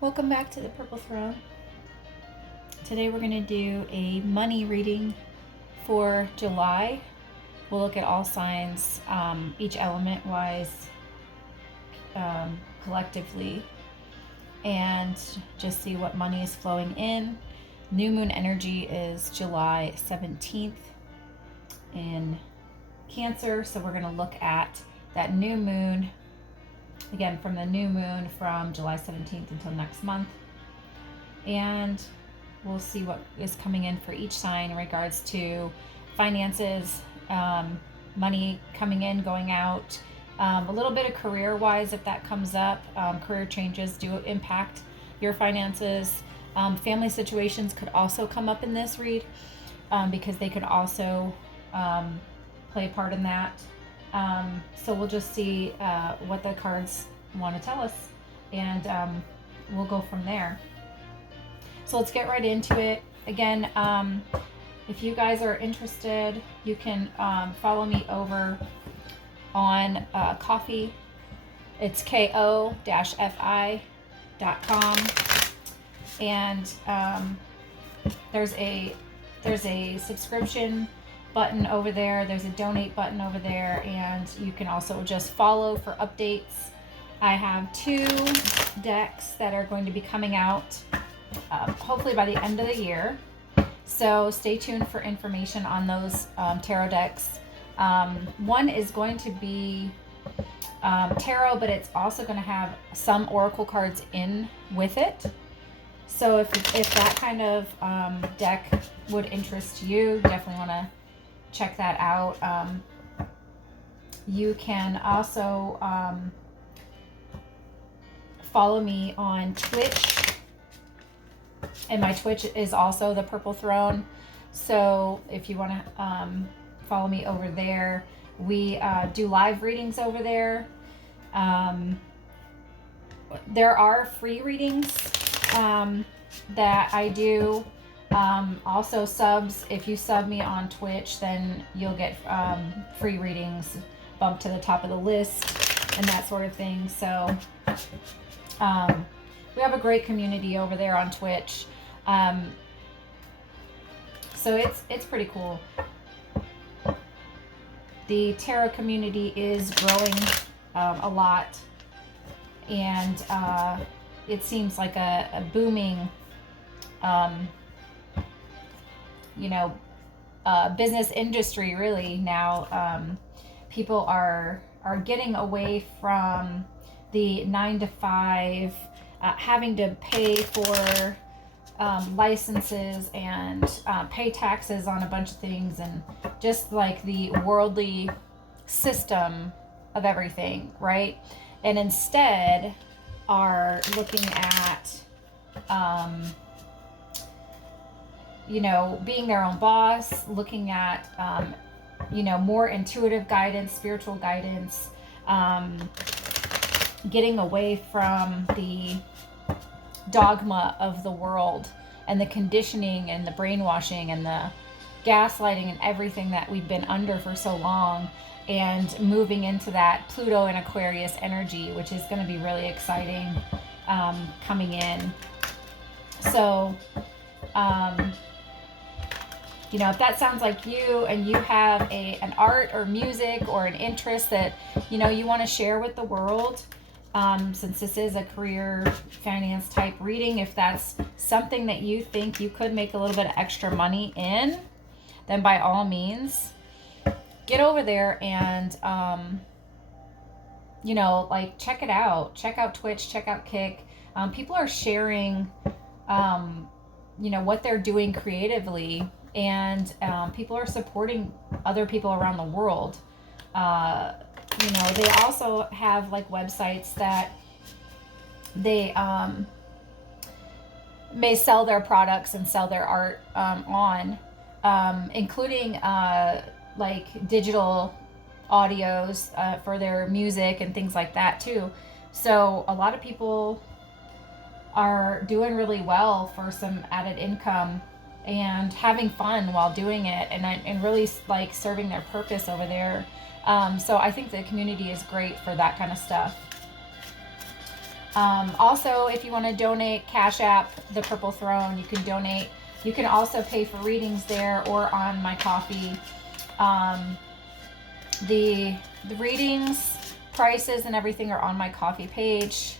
Welcome back to the Purple Throne. Today we're going to do a money reading for July. We'll look at all signs, each element wise, collectively, and just see what money is flowing in. New moon energy is July 17th in Cancer, so we're going to look at that new moon. Again, from the new moon from July 17th until next month. And we'll see what is coming in for each sign in regards to finances, money coming in, going out, a little bit of career-wise if that comes up. Career changes do impact your finances. Family situations could also come up in this read because they could also play a part in that. So we'll just see what the cards want to tell us, and we'll go from there. So let's get right into it. Again, if you guys are interested, you can follow me over on Coffee. It's ko-fi.com, and there's a subscription button over there. There's a donate button over there, and you can also just follow for updates. I have 2 decks that are going to be coming out hopefully by the end of the year, so stay tuned for information on those tarot decks. One is going to be tarot, but it's also going to have some oracle cards in with it. So if that kind of deck would interest you, definitely want to check that out. You can also follow me on Twitch, and my Twitch is also the Purple Throne. So if you want to follow me over there, we do live readings over there. There are free readings that I do. Also subs, if you sub me on Twitch, then you'll get free readings bumped to the top of the list and that sort of thing. So we have a great community over there on Twitch. So it's pretty cool. The tarot community is growing a lot, and it seems like a booming business industry really now. People are getting away from the 9 to 5, having to pay for licenses and pay taxes on a bunch of things, and just like the worldly system of everything, right? And instead are looking at being their own boss, looking at, more intuitive guidance, spiritual guidance, getting away from the dogma of the world and the conditioning and the brainwashing and the gaslighting and everything that we've been under for so long, and moving into that Pluto and Aquarius energy, which is going to be really exciting coming in. So if that sounds like you, and you have an art or music or an interest that you want to share with the world, since this is a career finance type reading, if that's something that you think you could make a little bit of extra money in, then by all means get over there and check it out. Check out Twitch, check out Kick. People are sharing what they're doing creatively, and people are supporting other people around the world. They also have like websites that they may sell their products and sell their art on, including like digital audios for their music and things like that too. So a lot of people are doing really well for some added income and having fun while doing it, and really like serving their purpose over there. So I think the community is great for that kind of stuff. Also, if you want to donate, Cash App, The Purple Throne, you can donate. You can also pay for readings there or on my coffee. The readings, prices, and everything are on my coffee page.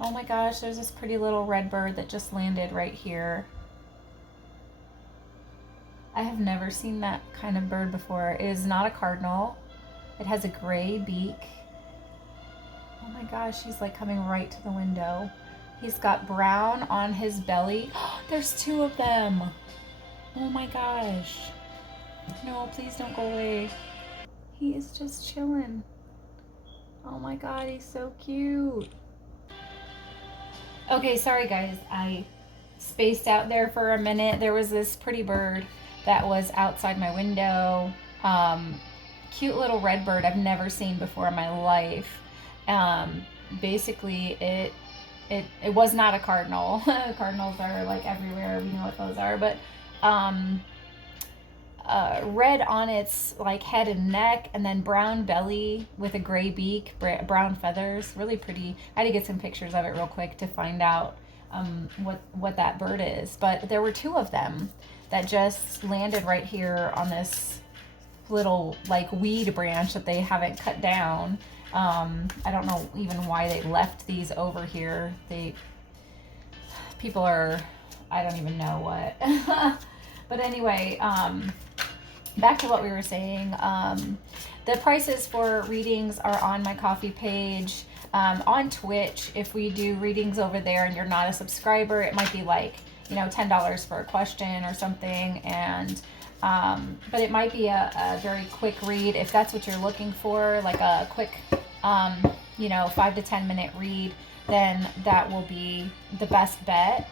Oh my gosh, there's this pretty little red bird that just landed right here. I have never seen that kind of bird before. It is not a cardinal. It has a gray beak. Oh my gosh, he's like coming right to the window. He's got brown on his belly. There's two of them. Oh my gosh. No, please don't go away. He is just chilling. Oh my god, he's so cute. Okay, sorry guys. I spaced out there for a minute. There was this pretty bird that was outside my window. Cute little red bird I've never seen before in my life. Basically, it was not a cardinal. Cardinals are like everywhere. We know what those are, but red on its like head and neck, and then brown belly with a gray beak, brown feathers. Really pretty. I had to get some pictures of it real quick to find out what that bird is. But there were two of them that just landed right here on this little like weed branch that they haven't cut down. I don't know even why they left these over here. People are, I don't even know what. But anyway, back to what we were saying. The prices for readings are on my coffee page. On Twitch, if we do readings over there and you're not a subscriber, it might be like, $10 for a question or something. And but it might be a very quick read if that's what you're looking for, like a quick 5 to 10 minute read, then that will be the best bet.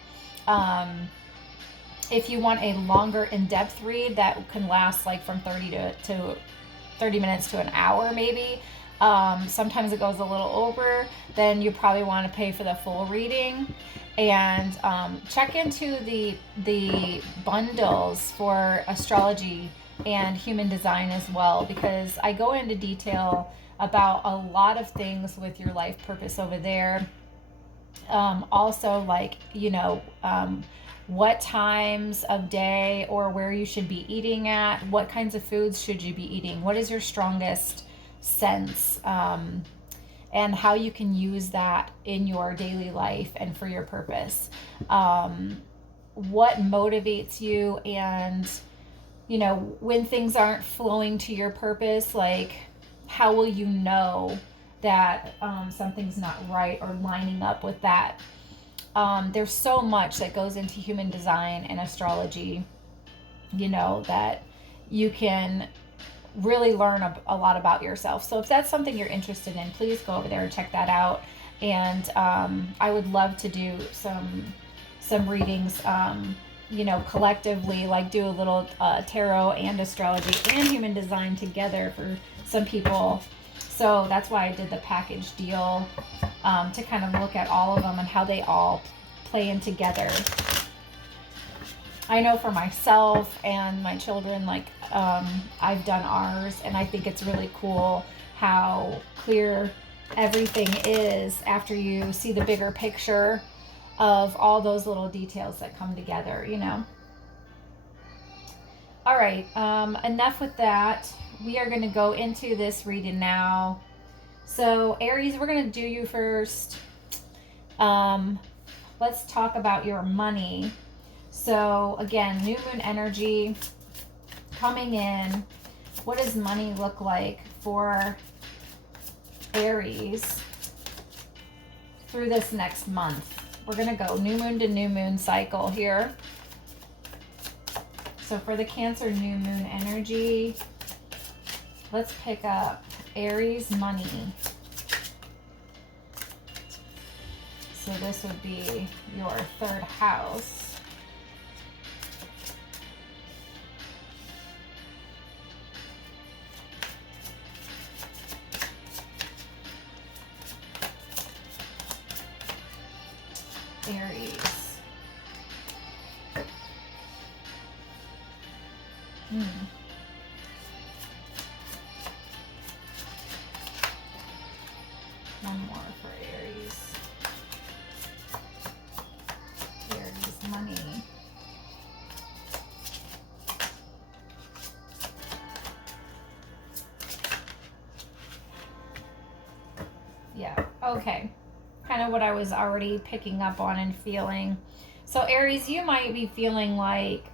If you want a longer in-depth read that can last like from 30 to 30 minutes to an hour maybe, sometimes it goes a little over, then you probably want to pay for the full reading. And check into the bundles for astrology and human design as well, because I go into detail about a lot of things with your life purpose over there. Also, like, what times of day or where you should be eating at, what kinds of foods should you be eating, what is your strongest sense, and how you can use that in your daily life and for your purpose. What motivates you, and when things aren't flowing to your purpose, like how will you know that something's not right or lining up with that? There's so much that goes into human design and astrology, that you can really learn a lot about yourself. So if that's something you're interested in, please go over there and check that out. And I would love to do some readings, collectively, like do a little tarot and astrology and human design together for some people. So that's why I did the package deal, to kind of look at all of them and how they all play in together. I know for myself and my children, like, I've done ours, and I think it's really cool how clear everything is after you see the bigger picture of all those little details that come together, All right, enough with that. We are going to go into this reading now. So, Aries, we're going to do you first. Let's talk about your money. So, again, new moon energy coming in. What does money look like for Aries through this next month? We're going to go new moon to new moon cycle here. So for the Cancer new moon energy, let's pick up Aries money. So this would be your third house. Aries. One more for Aries. Yeah. Okay. Kind of what I was already picking up on and feeling. So Aries, you might be feeling like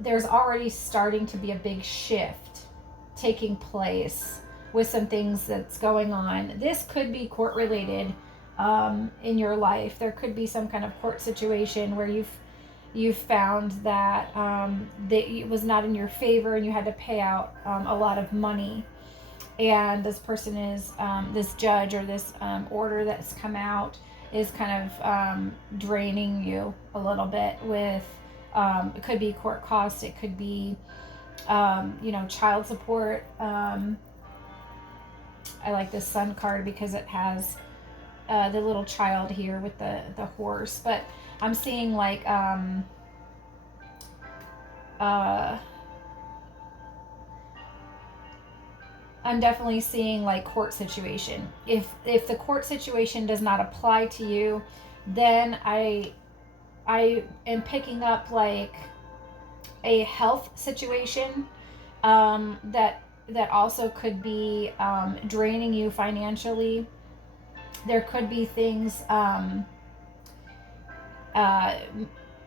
there's already starting to be a big shift taking place with some things that's going on. This could be court related in your life. There could be some kind of court situation where you've found that that it was not in your favor and you had to pay out a lot of money. And this person is this judge or this order that's come out is kind of draining you a little bit with it could be court costs, it could be child support. I like this sun card because it has the little child here with the horse, but I'm seeing like I'm definitely seeing like court situation. If the court situation does not apply to you, then I am picking up like a health situation that also could be draining you financially. There could be things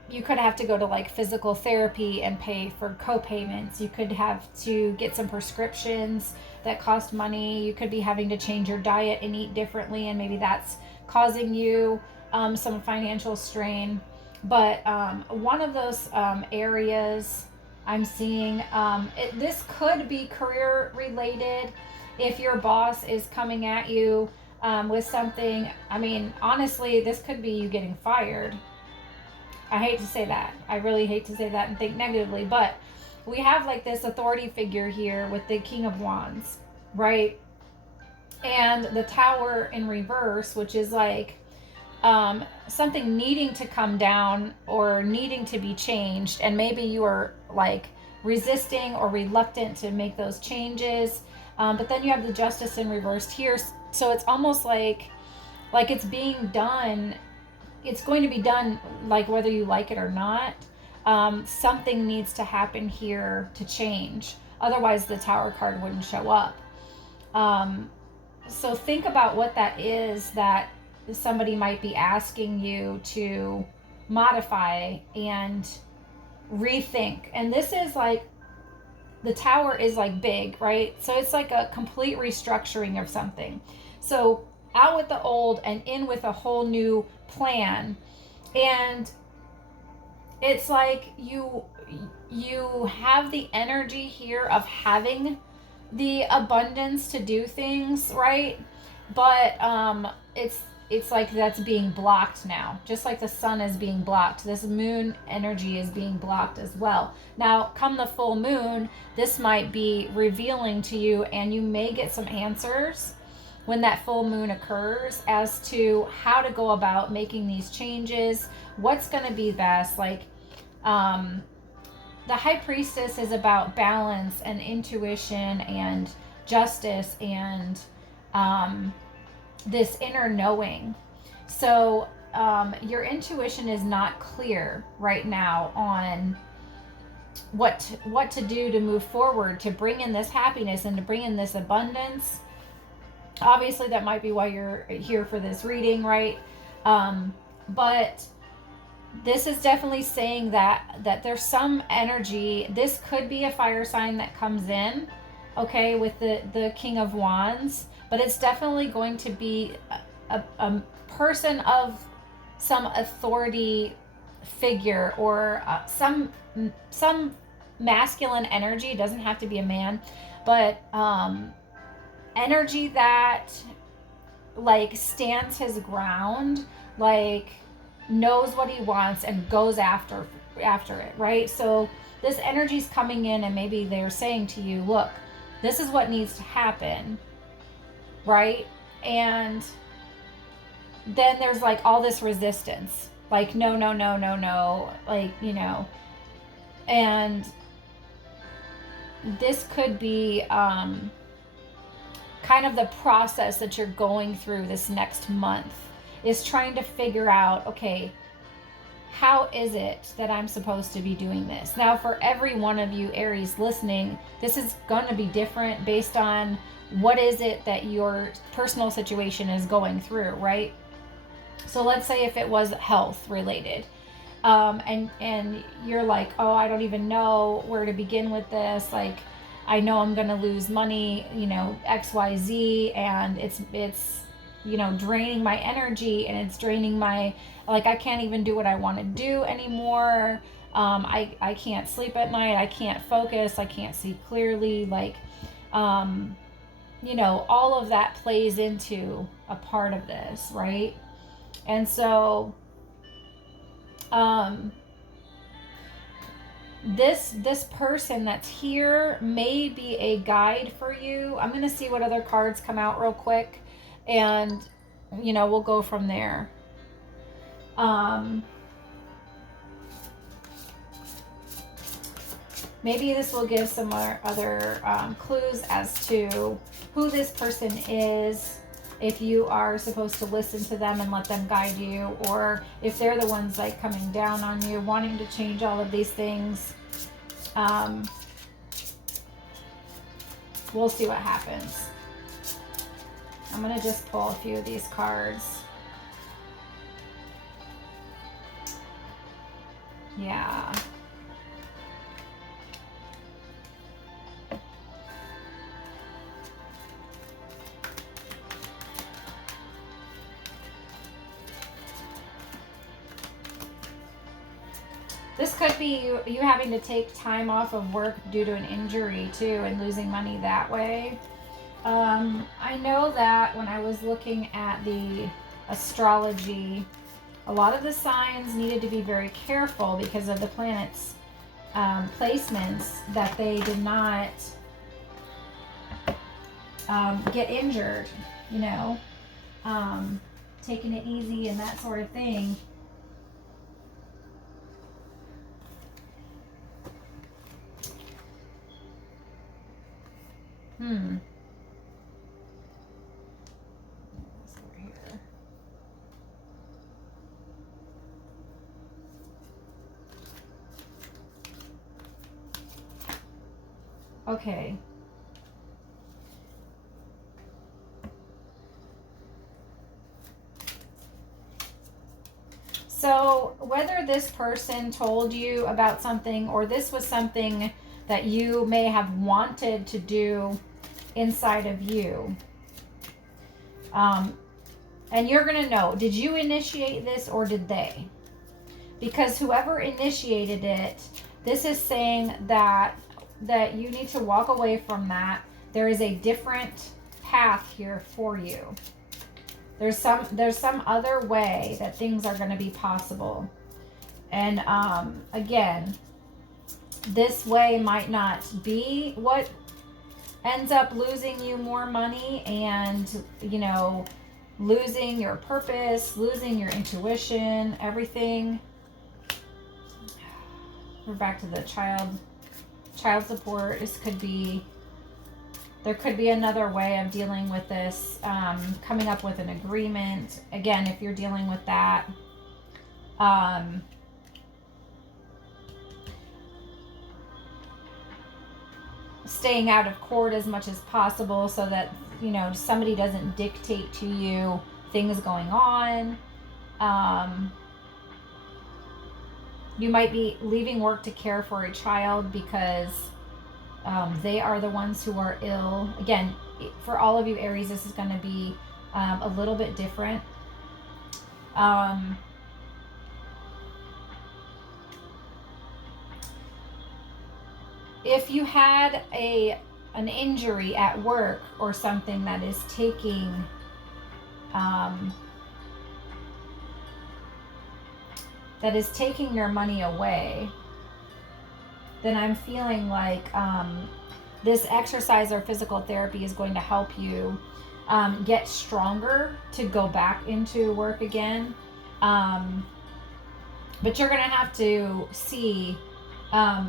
you could have to go to like physical therapy and pay for co-payments. You could have to get some prescriptions that cost money. You could be having to change your diet and eat differently, and maybe that's causing you some financial strain. But one of those areas I'm seeing, this could be career related. If your boss is coming at you with something, I mean, honestly, this could be you getting fired. I hate to say that. I really hate to say that and think negatively, but we have like this authority figure here with the King of Wands, right? And the Tower in reverse, which is like something needing to come down or needing to be changed, and maybe you are like resisting or reluctant to make those changes, but then you have the Justice in reversed here, so it's almost like it's being done. It's going to be done, like whether you like it or not. Something needs to happen here to change, otherwise the Tower card wouldn't show up. So think about what that is that somebody might be asking you to modify and rethink. And this is like, the Tower is like big, right? So it's like a complete restructuring of something. So out with the old and in with a whole new plan. And it's like you have the energy here of having the abundance to do things, right? But it's like that's being blocked now. Just like the sun is being blocked, this moon energy is being blocked as well. Now, come the full moon, this might be revealing to you, and you may get some answers when that full moon occurs as to how to go about making these changes, what's going to be best. Like the High Priestess is about balance and intuition and justice and this inner knowing. So your intuition is not clear right now on what to do to move forward, to bring in this happiness and to bring in this abundance. Obviously, that might be why you're here for this reading, right? But this is definitely saying that there's some energy. This could be a fire sign that comes in, okay, with the King of Wands. But it's definitely going to be a person of some authority figure or some masculine energy. It doesn't have to be a man, but energy that like stands his ground, like knows what he wants and goes after it, right? So this energy's coming in, and maybe they're saying to you, look, this is what needs to happen, right? And then there's like all this resistance, like no, like, and this could be kind of the process that you're going through this next month, is trying to figure out, okay, how is it that I'm supposed to be doing this? Now, for every one of you Aries listening, this is going to be different based on what is it that your personal situation is going through, right? So let's say if it was health related, and you're like, oh, I don't even know where to begin with this. Like, I know I'm gonna lose money, you know, XYZ, and it's you know, draining my energy, and it's draining my, like, I can't even do what I want to do anymore. I can't sleep at night. I can't focus. I can't see clearly. Like, you know, all of that plays into a part of this, right? And so, this person that's here may be a guide for you. I'm going to see what other cards come out real quick, and you know, we'll go from there. Maybe this will give some other clues as to who this person is, if you are supposed to listen to them and let them guide you, or if they're the ones like coming down on you, wanting to change all of these things. We'll see what happens. I'm going to just pull a few of these cards. Yeah. This could be you having to take time off of work due to an injury too, and losing money that way. I know that when I was looking at the astrology, a lot of the signs needed to be very careful because of the planets' placements, that they did not get injured, you know, taking it easy and that sort of thing. Okay. So whether this person told you about something, or this was something that you may have wanted to do inside of you, and you're going to know, did you initiate this or did they? Because whoever initiated it, this is saying that you need to walk away from that. There is a different path here for you. There's some other way that things are going to be possible. And again, this way might not be what ends up losing you more money and, you know, losing your purpose, losing your intuition, everything. We're back to the child support. This could be, there could be another way of dealing with this, coming up with an agreement. Again, if you're dealing with that, staying out of court as much as possible so that, you know, somebody doesn't dictate to you things going on. You might be leaving work to care for a child because they are the ones who are ill. Again, for all of you Aries, this is going to be a little bit different. If you had an injury at work or something that is taking your money away, then I'm feeling like this exercise or physical therapy is going to help you get stronger to go back into work again. But you're going to have to see,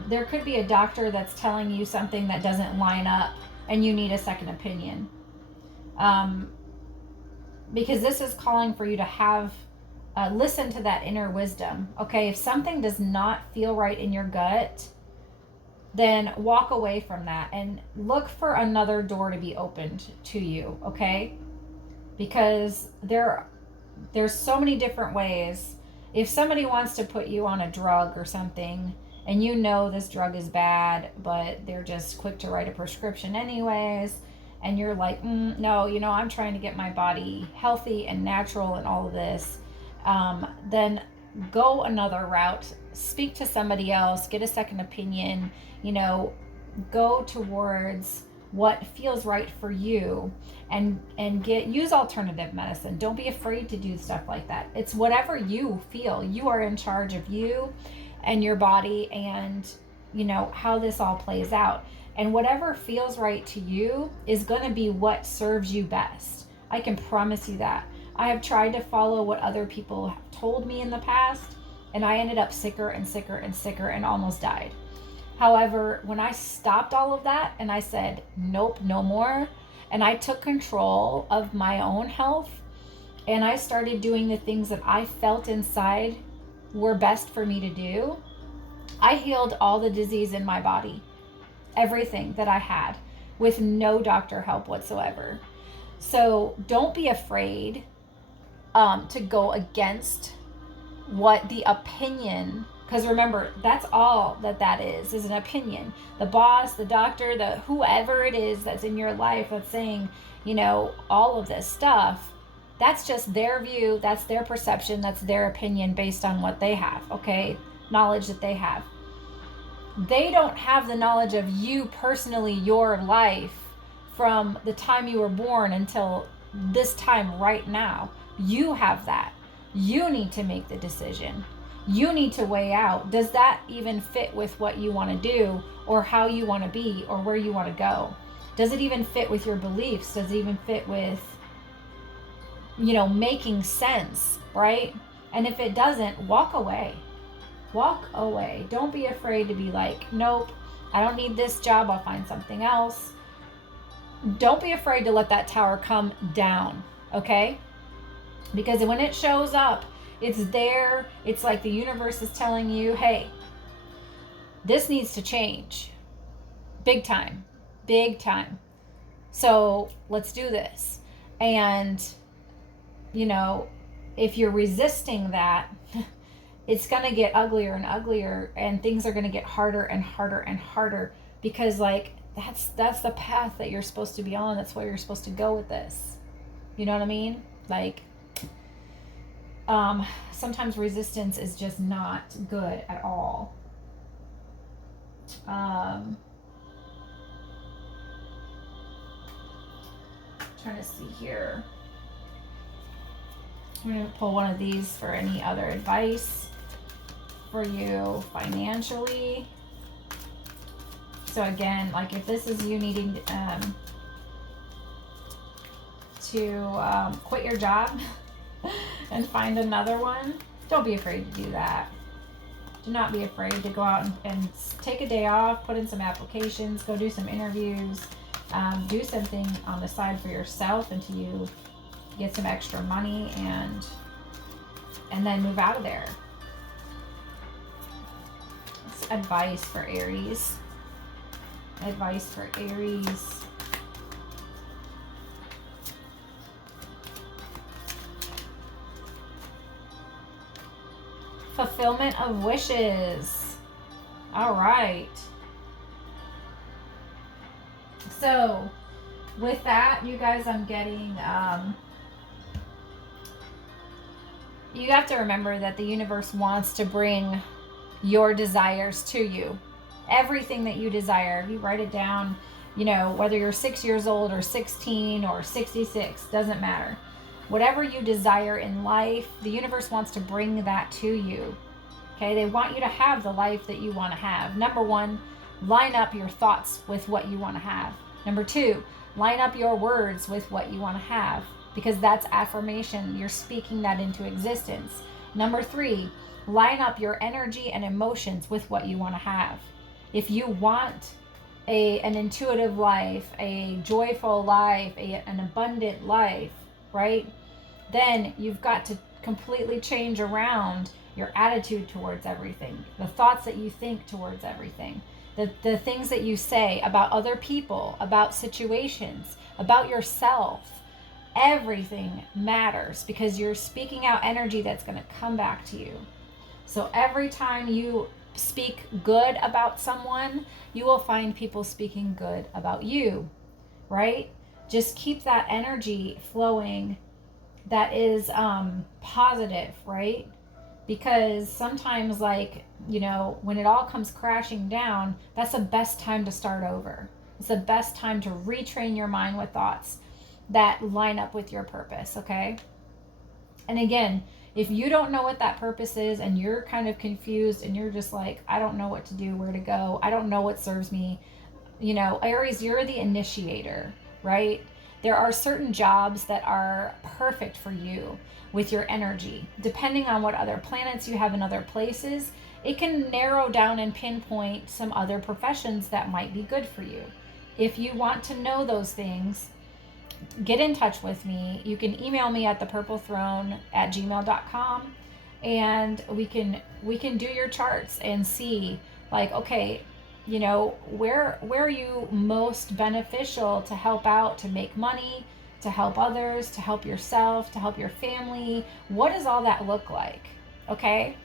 there could be a doctor that's telling you something that doesn't line up and you need a second opinion. Because this is calling for you to have, listen to that inner wisdom. Okay, if something does not feel right in your gut, then walk away from that and look for another door to be opened to you, okay? Because there's so many different ways. If somebody wants to put you on a drug or something, and you know this drug is bad, but they're just quick to write a prescription anyways, and you're like, no, I'm trying to get my body healthy and natural and all of this, then go another route. Speak to somebody else, get a second opinion, go towards what feels right for you, and use alternative medicine. Don't be afraid to do stuff like that. It's whatever you feel. You are in charge of you and your body, and how this all plays out. And whatever feels right to you is going to be what serves you best. I can promise you that. I have tried to follow what other people have told me in the past, and I ended up sicker and sicker and sicker and almost died. However, when I stopped all of that and I said, nope, no more, and I took control of my own health, and I started doing the things that I felt inside were best for me to do, I healed all the disease in my body, everything that I had, with no doctor help whatsoever. So don't be afraid to go against what the opinion, because remember, that's all that is an opinion. The boss, the doctor, the whoever it is that's in your life that's saying, all of this stuff, that's just their view, that's their perception, that's their opinion based on what they have, okay? Knowledge that they have. They don't have the knowledge of you personally, your life, from the time you were born until this time right now. You have that. You need to make the decision. You need to weigh out, does that even fit with what you want to do, or how you want to be, or where you want to go? Does it even fit with your beliefs? Does it even fit with, making sense, right? And if it doesn't, walk away. Walk away. Don't be afraid to be like, nope, I don't need this job, I'll find something else. Don't be afraid to let that tower come down, okay? Because when it shows up, it's there. It's like the universe is telling you, hey, this needs to change. Big time. Big time. So let's do this. And, if you're resisting that, it's going to get uglier and uglier, and things are going to get harder and harder and harder, because that's the path that you're supposed to be on. That's where you're supposed to go with this. You know what I mean? Sometimes resistance is just not good at all. Trying to see here. I'm going to pull one of these for any other advice for you financially. So again, if this is you needing to quit your job and find another one, don't be afraid to do that. Do not be afraid to go out and take a day off, put in some applications, go do some interviews, do something on the side for yourself until you get some extra money, and then move out of there. It's advice for Aries. Advice for Aries. Fulfillment of wishes. All right. So with that, you guys, I'm getting, you have to remember that the universe wants to bring your desires to you. Everything that you desire, if you write it down, whether you're 6 years old or 16 or 66, doesn't matter. Whatever you desire in life, the universe wants to bring that to you. Okay, they want you to have the life that you want to have. Number one, line up your thoughts with what you want to have. Number two, line up your words with what you want to have, because that's affirmation. You're speaking that into existence. Number three, line up your energy and emotions with what you want to have. If you want an intuitive life, a joyful life, an abundant life, right? Then you've got to completely change around your attitude towards everything, the thoughts that you think towards everything. the things that you say about other people, about situations, about yourself, everything matters because you're speaking out energy that's going to come back to you. So every time you speak good about someone, you will find people speaking good about you, right? Just keep that energy flowing that is positive, right? Because sometimes, like, when it all comes crashing down, that's the best time to start over. It's the best time to retrain your mind with thoughts that line up with your purpose, okay? And again, if you don't know what that purpose is and you're kind of confused and you're just like, I don't know what to do, where to go, I don't know what serves me, Aries, you're the initiator, right? There are certain jobs that are perfect for you with your energy. Depending on what other planets you have in other places, it can narrow down and pinpoint some other professions that might be good for you. If you want to know those things, get in touch with me. You can email me at thepurplethrone@gmail.com, and we can do your charts and see, like, okay, where are you most beneficial to help out, to make money, to help others, to help yourself, to help your family. What does all that look like? Okay?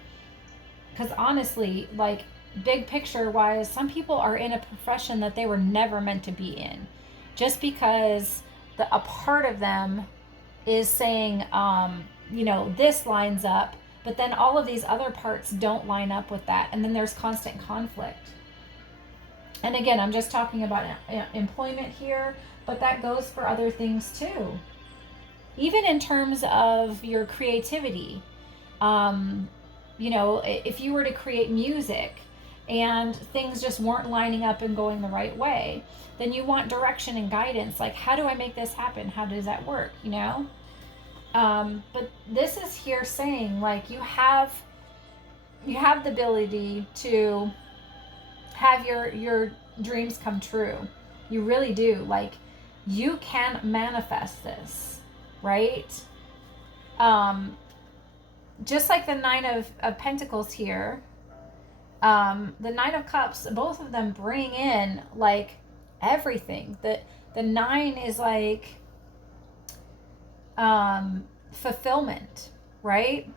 Because honestly, like, big picture wise, some people are in a profession that they were never meant to be in, just because a part of them is saying, this lines up, but then all of these other parts don't line up with that, and then there's constant conflict. And again, I'm just talking about employment here, but that goes for other things too. Even in terms of your creativity, if you were to create music and things just weren't lining up and going the right way, then you want direction and guidance. Like, how do I make this happen? How does that work? But this is here saying, like, you have the ability to have your dreams come true. You really do. Like, you can manifest this, right? Just like the Nine of Pentacles here, the Nine of Cups, both of them bring in, like, everything. The Nine is like fulfillment, right?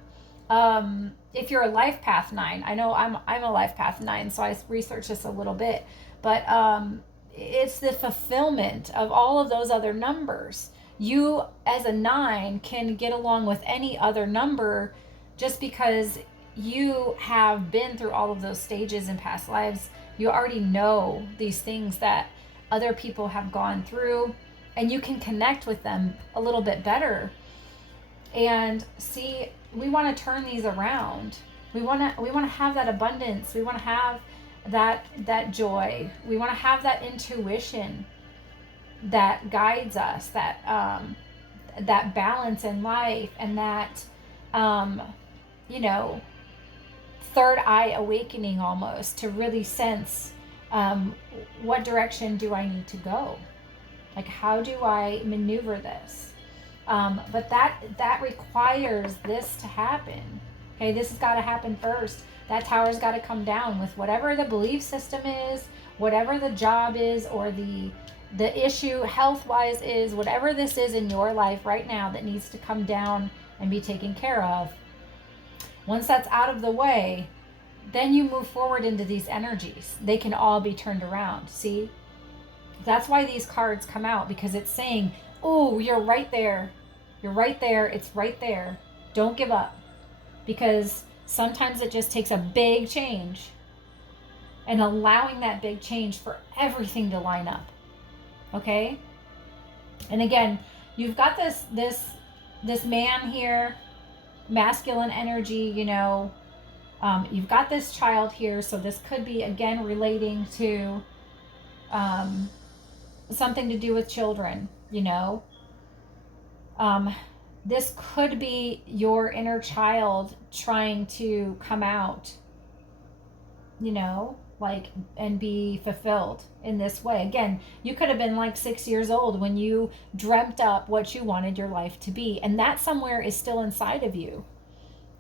If you're a life path 9, I know I'm a life path 9, so I researched this a little bit, but it's the fulfillment of all of those other numbers. You as a 9 can get along with any other number just because you have been through all of those stages in past lives. You already know these things that other people have gone through, and you can connect with them a little bit better. And see, we want to turn these around. We want to have that abundance. We want to have that joy. We want to have that intuition that guides us, that balance in life, and that third eye awakening, almost, to really sense what direction do I need to go? Like, how do I maneuver this? But that requires this to happen. Okay, this has got to happen first. That tower's got to come down with whatever the belief system is, whatever the job is, or the issue health-wise is, whatever this is in your life right now that needs to come down and be taken care of. Once that's out of the way, then you move forward into these energies. They can all be turned around. See? That's why these cards come out, because it's saying, oh, you're right there. You're right there. It's right there. Don't give up. Because sometimes it just takes a big change, and allowing that big change for everything to line up. Okay? And again, you've got this man here, masculine energy, you've got this child here, so this could be, again, relating to something to do with children, this could be your inner child trying to come out, and be fulfilled in this way. Again, you could have been like 6 years old when you dreamt up what you wanted your life to be, and that somewhere is still inside of you,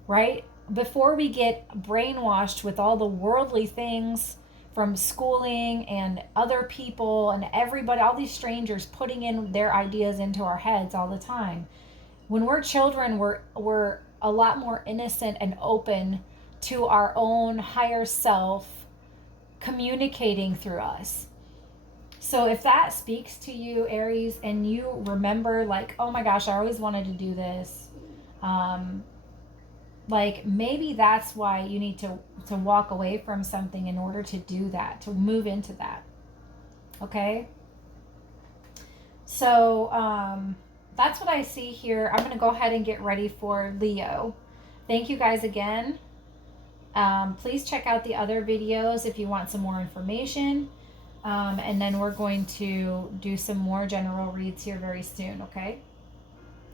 right? Before we get brainwashed with all the worldly things from schooling and other people and everybody, all these strangers putting in their ideas into our heads all the time. When we're children, we're a lot more innocent and open to our own higher self communicating through us. So if that speaks to you, Aries, and you remember like, oh my gosh, I always wanted to do this, like maybe that's why you need to walk away from something in order to do that, to move into that. Okay? So that's what I see here. I'm going to go ahead and get ready for Leo. Thank you guys again. Please check out the other videos if you want some more information. And then we're going to do some more general reads here very soon, okay?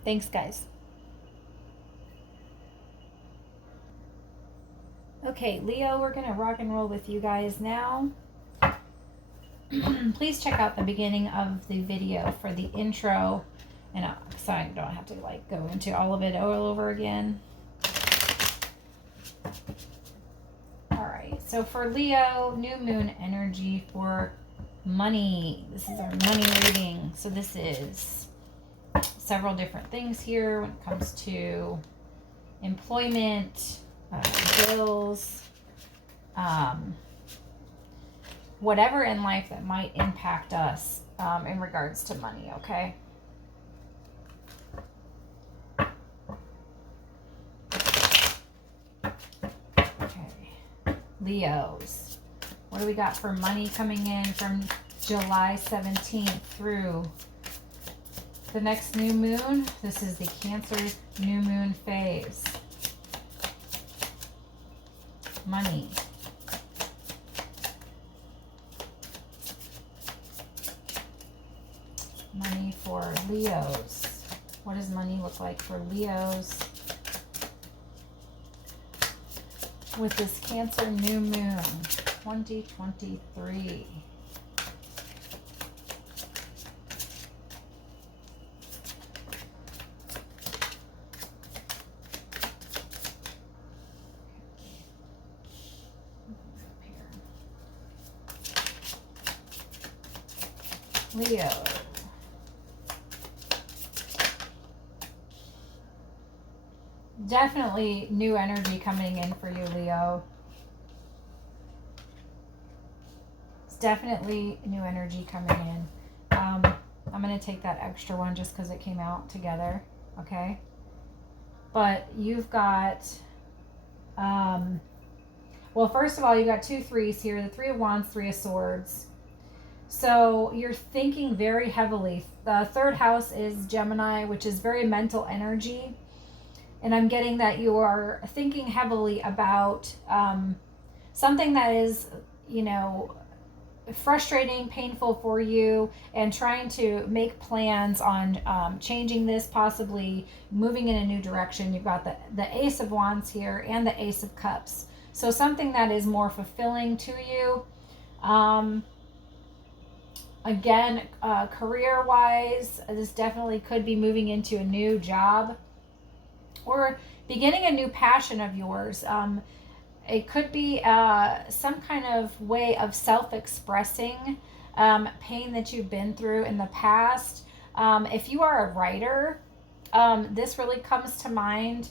Thanks, guys. Okay, Leo, we're going to rock and roll with you guys now. Please check out the beginning of the video for the intro. And so I don't have to like go into all of it all over again. All right, so for Leo, new moon energy for money. This is our money reading. So this is several different things here when it comes to employment, bills, whatever in life that might impact us in regards to money, okay? Leos, what do we got for money coming in from July 17th through the next new moon? This is the Cancer new moon phase. Money. Money for Leos. What does money look like for Leos with this Cancer new moon 2023? Leo. Definitely new energy coming in for you, Leo. It's definitely new energy coming in. I'm going to take that extra one just because it came out together, okay? But you've got, well, first of all, you got 2 threes here. The 3 of Wands, 3 of Swords. So you're thinking very heavily. The third house is Gemini, which is very mental energy. And I'm getting that you are thinking heavily about something that is, you know, frustrating, painful for you, and trying to make plans on changing this, possibly moving in a new direction. You've got the Ace of Wands here and the Ace of Cups. So something that is more fulfilling to you. Again, career-wise, this definitely could be moving into a new job or beginning a new passion of yours. It could be some kind of way of self-expressing pain that you've been through in the past. If you are a writer, this really comes to mind.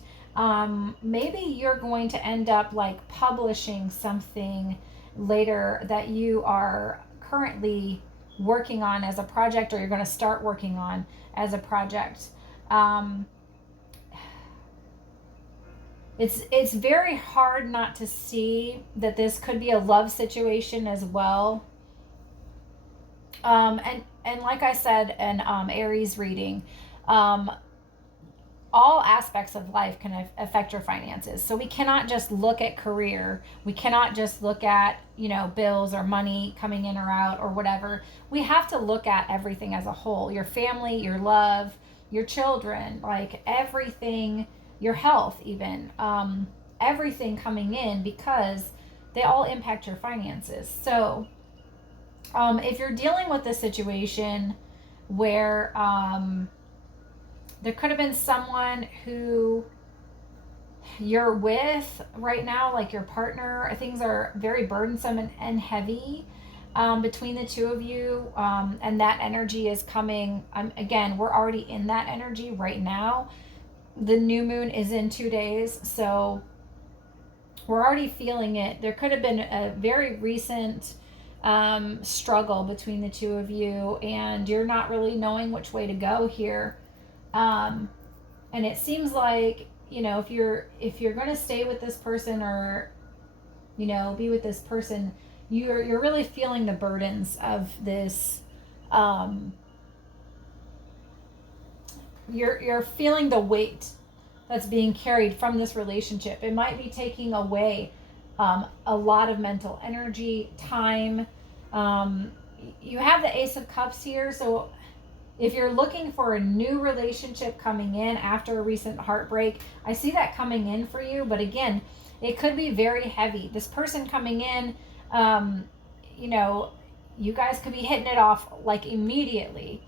Maybe you're going to end up like publishing something later that you are currently working on as a project, or you're going to start working on as a project. It's very hard not to see that this could be a love situation as well. And like I said in Aries reading, all aspects of life can affect your finances. So we cannot just look at career. We cannot just look at, you know, bills or money coming in or out or whatever. We have to look at everything as a whole. Your family, your love, your children, like everything, your health even, everything coming in, because they all impact your finances. So if you're dealing with this situation where there could have been someone who you're with right now, like your partner, things are very burdensome and heavy between the two of you. And that energy is coming. Again, we're already in that energy right now. The new moon is in 2 days. So we're already feeling it. There could have been a very recent struggle between the two of you, and you're not really knowing which way to go here. And it seems like, you know, if you're going to stay with this person, or, you know, be with this person, you're really feeling the burdens of this. You're feeling the weight that's being carried from this relationship. It might be taking away a lot of mental energy, time. You have the Ace of Cups here, so if you're looking for a new relationship coming in after a recent heartbreak, I see that coming in for you. But again, it could be very heavy. This person coming in, you know, you guys could be hitting it off like immediately,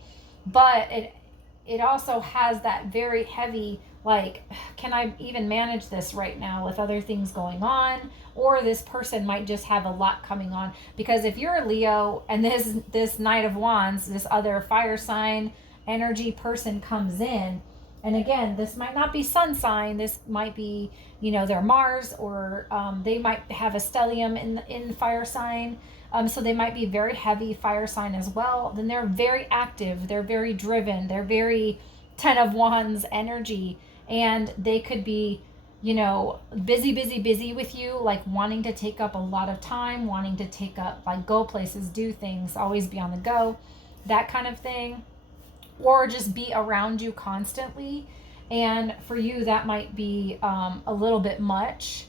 but it also has that very heavy, like, can I even manage this right now with other things going on? Or this person might just have a lot coming on. Because if you're a Leo and this Knight of Wands, this other fire sign energy person comes in, and again, this might not be sun sign, this might be, you know, their Mars, or they might have a stellium in fire sign. So they might be very heavy fire sign as well. Then they're very active, they're very driven, they're very 10 of Wands energy, and they could be, you know, busy with you, like wanting to take up a lot of time, wanting to take up, like, go places, do things, always be on the go, that kind of thing, or just be around you constantly. And for you, that might be a little bit much.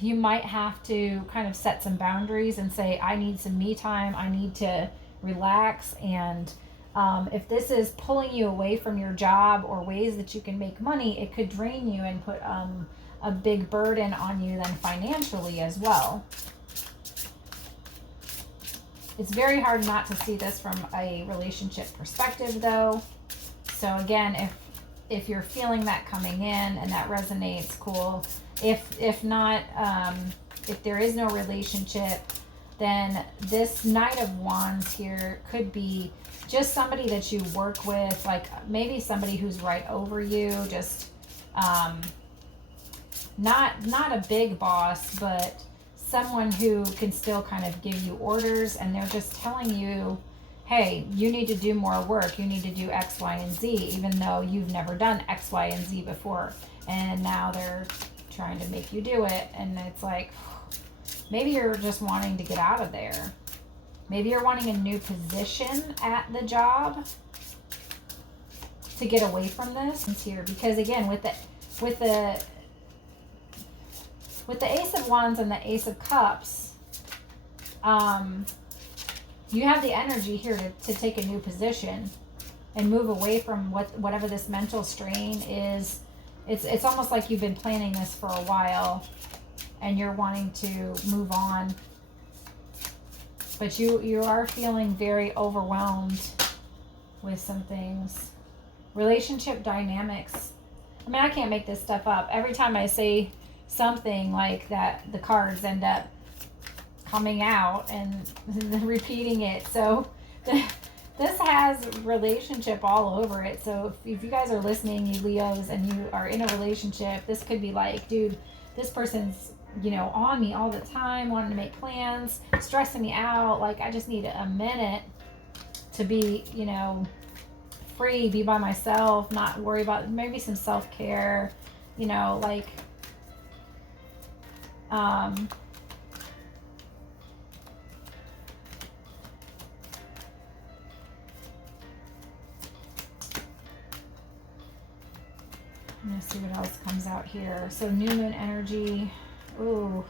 You might have to kind of set some boundaries and say, I need some me time, I need to relax. And if this is pulling you away from your job or ways that you can make money, it could drain you and put a big burden on you then financially as well. It's very hard not to see this from a relationship perspective, though. So again, if you're feeling that coming in and that resonates, cool. If not, if there is no relationship, then this Knight of Wands here could be just somebody that you work with, like maybe somebody who's right over you, just not a big boss, but someone who can still kind of give you orders, and they're just telling you, hey, you need to do more work, you need to do X, Y, and Z, even though you've never done X, Y, and Z before, and now they're trying to make you do it. And it's like, maybe you're just wanting to get out of there. Maybe you're wanting a new position at the job to get away from this here. Because again, with the Ace of Wands and the Ace of Cups, you have the energy here to take a new position and move away from whatever this mental strain is. It's almost like you've been planning this for a while and you're wanting to move on. But you are feeling very overwhelmed with some things. Relationship dynamics. I mean, I can't make this stuff up. Every time I say something like that, the cards end up coming out and repeating it. So this has relationship all over it. So if you guys are listening, you Leos, and you are in a relationship, this could be like, dude, this person's, you know, on me all the time, wanting to make plans, stressing me out. Like, I just need a minute to be, you know, free, be by myself, not worry about, maybe some self-care, you know, like, I'm gonna see what else comes out here. So new moon energy. Ooh.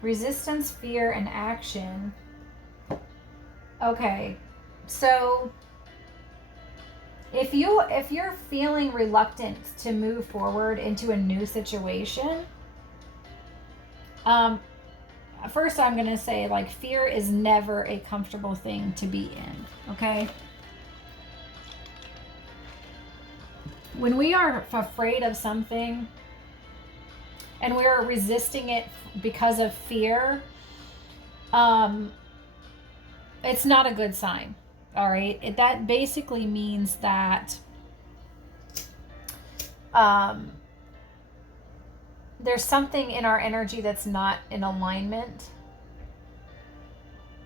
Resistance, fear, and action. Okay. So if you're feeling reluctant to move forward into a new situation, first I'm going to say, like, fear is never a comfortable thing to be in, okay? When we are afraid of something and we are resisting it because of fear, it's not a good sign. All right. That basically means that there's something in our energy that's not in alignment.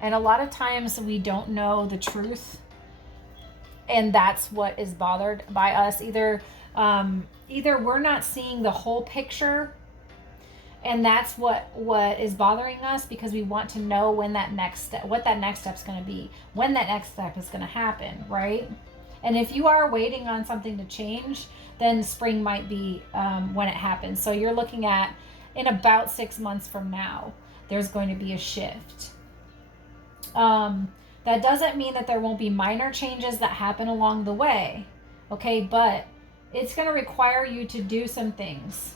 And a lot of times we don't know the truth. And that's what is bothered by us. Either we're not seeing the whole picture, and that's what is bothering us, because we want to know when that next step, what that next step's going to be, when that next step is going to happen, right? And if you are waiting on something to change, then spring might be when it happens. So you're looking at, in about 6 months from now, there's going to be a shift. That doesn't mean that there won't be minor changes that happen along the way, okay? But it's going to require you to do some things.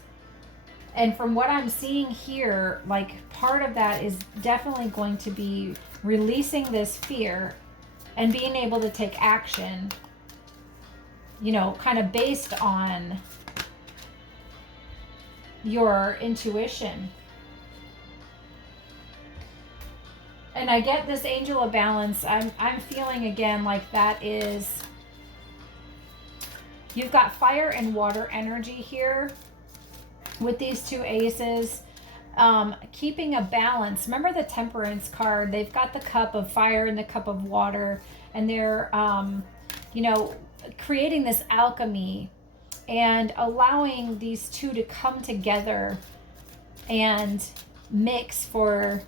And from what I'm seeing here, like, part of that is definitely going to be releasing this fear and being able to take action, you know, kind of based on your intuition. And I get this Angel of Balance. I'm feeling again like that is, you've got fire and water energy here with these two aces. Keeping a balance. Remember the Temperance card? They've got the cup of fire and the cup of water, and they're you know, creating this alchemy and allowing these two to come together and mix for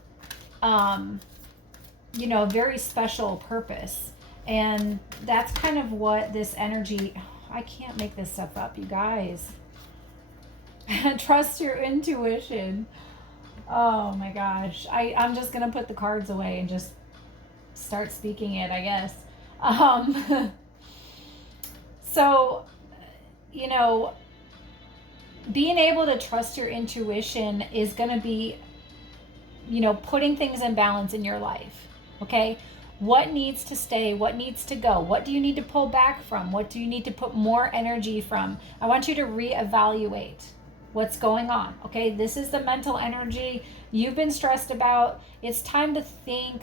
you know, a very special purpose. And that's kind of what this energy, I can't make this stuff up, you guys. Trust your intuition. Oh my gosh. I'm just going to put the cards away and just start speaking it, I guess. So, you know, being able to trust your intuition is going to be, you know, putting things in balance in your life. Okay? What needs to stay? What needs to go? What do you need to pull back from? What do you need to put more energy from? I want you to reevaluate what's going on. Okay? This is the mental energy you've been stressed about. It's time to think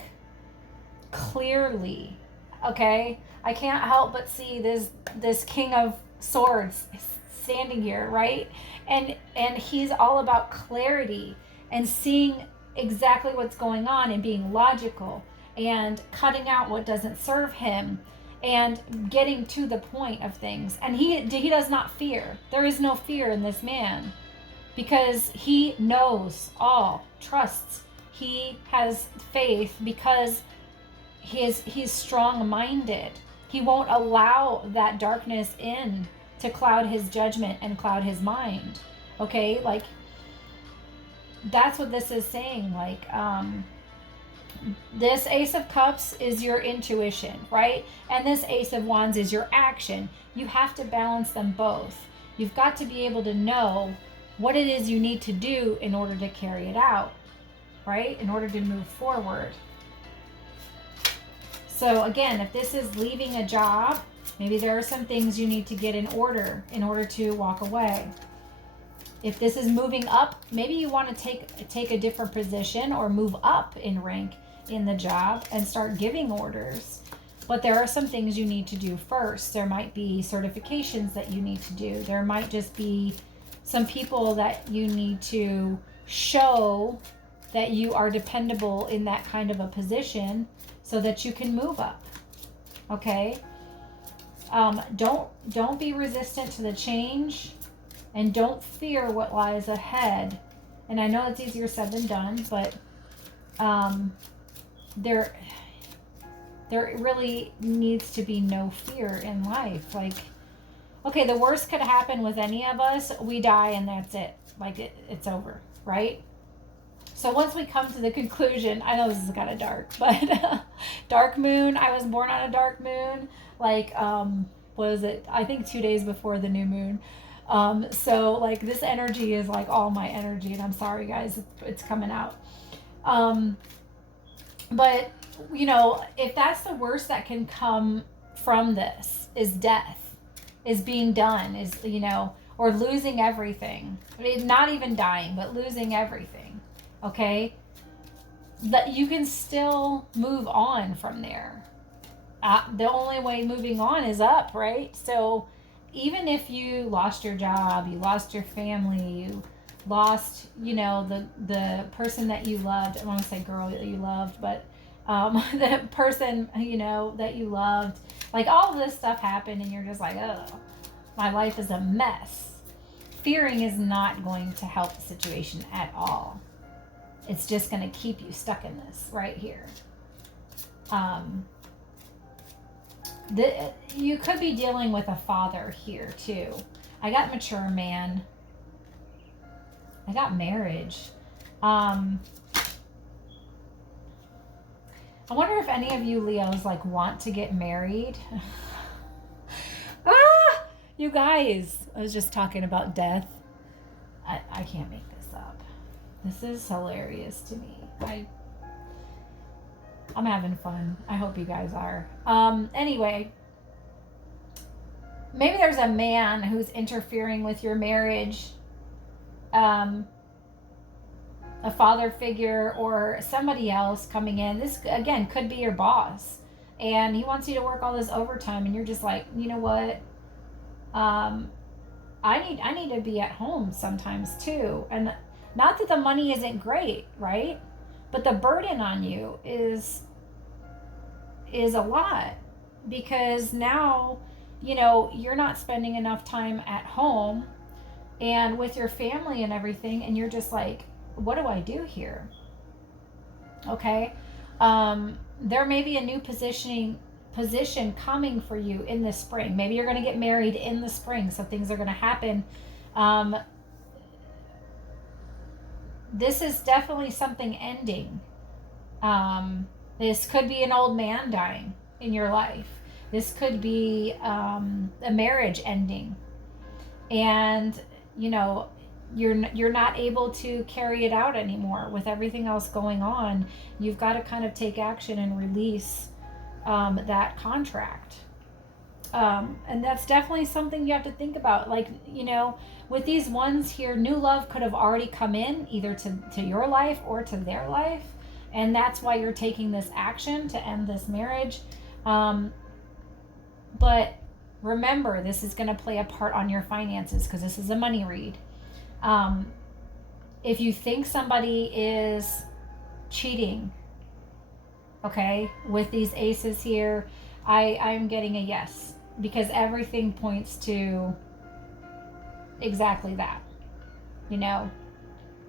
clearly. Okay? I can't help but see this King of Swords standing here, right? And he's all about clarity and seeing exactly what's going on and being logical and cutting out what doesn't serve him and getting to the point of things. And he does not fear. There is no fear in this man, because he knows all, trusts. He has faith because he's strong-minded. He won't allow that darkness in to cloud his judgment and cloud his mind. Okay? Like, that's what this is saying. Like, this Ace of Cups is your intuition, right? And this Ace of Wands is your action. You have to balance them both. You've got to be able to know what it is you need to do in order to carry it out, right? In order to move forward. So again, if this is leaving a job, maybe there are some things you need to get in order to walk away. If this is moving up, maybe you want to take a different position or move up in rank in the job and start giving orders. But there are some things you need to do first. There might be certifications that you need to do. There might just be some people that you need to show that you are dependable in that kind of a position so that you can move up. Okay? Don't be resistant to the change, and don't fear what lies ahead. And I know it's easier said than done, but there really needs to be no fear in life. Like, okay, the worst could happen with any of us. We die and that's it. Like, it's over, right? So once we come to the conclusion, I know this is kind of dark, but dark moon, I was born on a dark moon. Like, what was it? I think 2 days before the new moon. So like, this energy is like all my energy, and I'm sorry guys, it's coming out. But you know, if that's the worst that can come from this is death, is being done, is, or losing everything. I mean, not even dying, but losing everything. Okay? That you can still move on from there. The only way moving on is up, right? So even if you lost your job, you lost your family, you lost, the person that you loved. I want to say girl that you loved, but the person, that you loved. Like, all of this stuff happened and you're just like, oh, my life is a mess. Fearing is not going to help the situation at all. It's just going to keep you stuck in this right here. You could be dealing with a father here too. I got mature man. I got marriage. I wonder if any of you Leos like want to get married. You guys, I was just talking about death. I can't make this up. This is hilarious to me. I'm having fun. I hope you guys are. Anyway, maybe there's a man who's interfering with your marriage. A father figure or somebody else coming in. This, again, could be your boss. And he wants you to work all this overtime and you're just like, you know what? I need to be at home sometimes too. And not that the money isn't great, right? But the burden on you is a lot, because now, you're not spending enough time at home and with your family and everything, and you're just like, what do I do here? Okay. There may be a new position coming for you in the spring. Maybe you're going to get married in the spring, so things are going to happen. This is definitely something ending. This could be an old man dying in your life. This could be a marriage ending, and you're not able to carry it out anymore with everything else going on. You've got to kind of take action and release that contract. And that's definitely something you have to think about. Like, with these ones here, new love could have already come in either to your life or to their life. And that's why you're taking this action to end this marriage. But remember, this is going to play a part on your finances, because this is a money read. If you think somebody is cheating, okay, with these aces here, I'm getting a yes, because everything points to exactly that.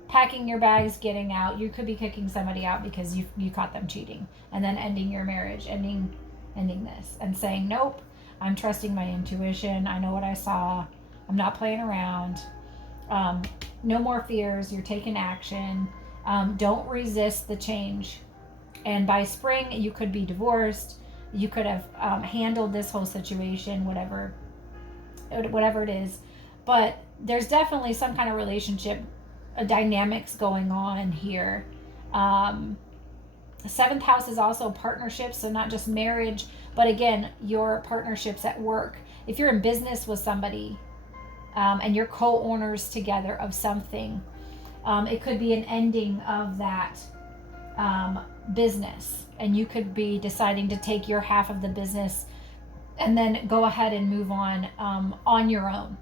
Packing your bags, getting out. You could be kicking somebody out because you caught them cheating, and then ending your marriage, ending this, and saying, nope, I'm trusting my intuition. I know what I saw. I'm not playing around. No more fears. You're taking action. Don't resist the change. And by spring, you could be divorced. You could have handled this whole situation, whatever it is. But there's definitely some kind of relationship dynamics going on here. The 7th house is also partnerships, so not just marriage, but again, your partnerships at work. If you're in business with somebody, and you're co-owners together of something, it could be an ending of that business, and you could be deciding to take your half of the business and then go ahead and move on your own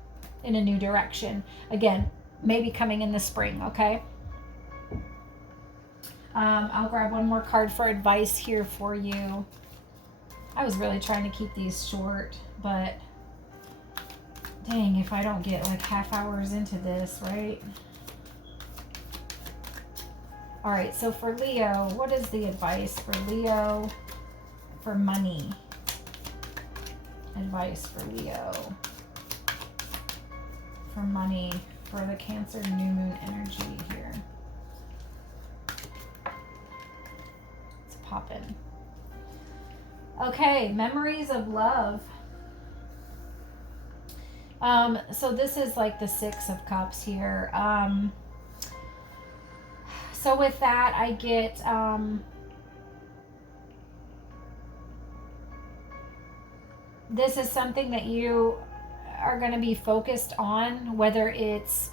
in a new direction. Again, maybe coming in the spring. Okay. I'll grab one more card for advice here for you. I was really trying to keep these short, but dang, if I don't get like half hours into this, right? All right, so for Leo, what is the advice for Leo for money? Advice for Leo for money for the Cancer new moon energy here. It's popping. Okay, memories of love. So this is like the 6 of Cups here. So with that, I get this is something that you are going to be focused on, whether it's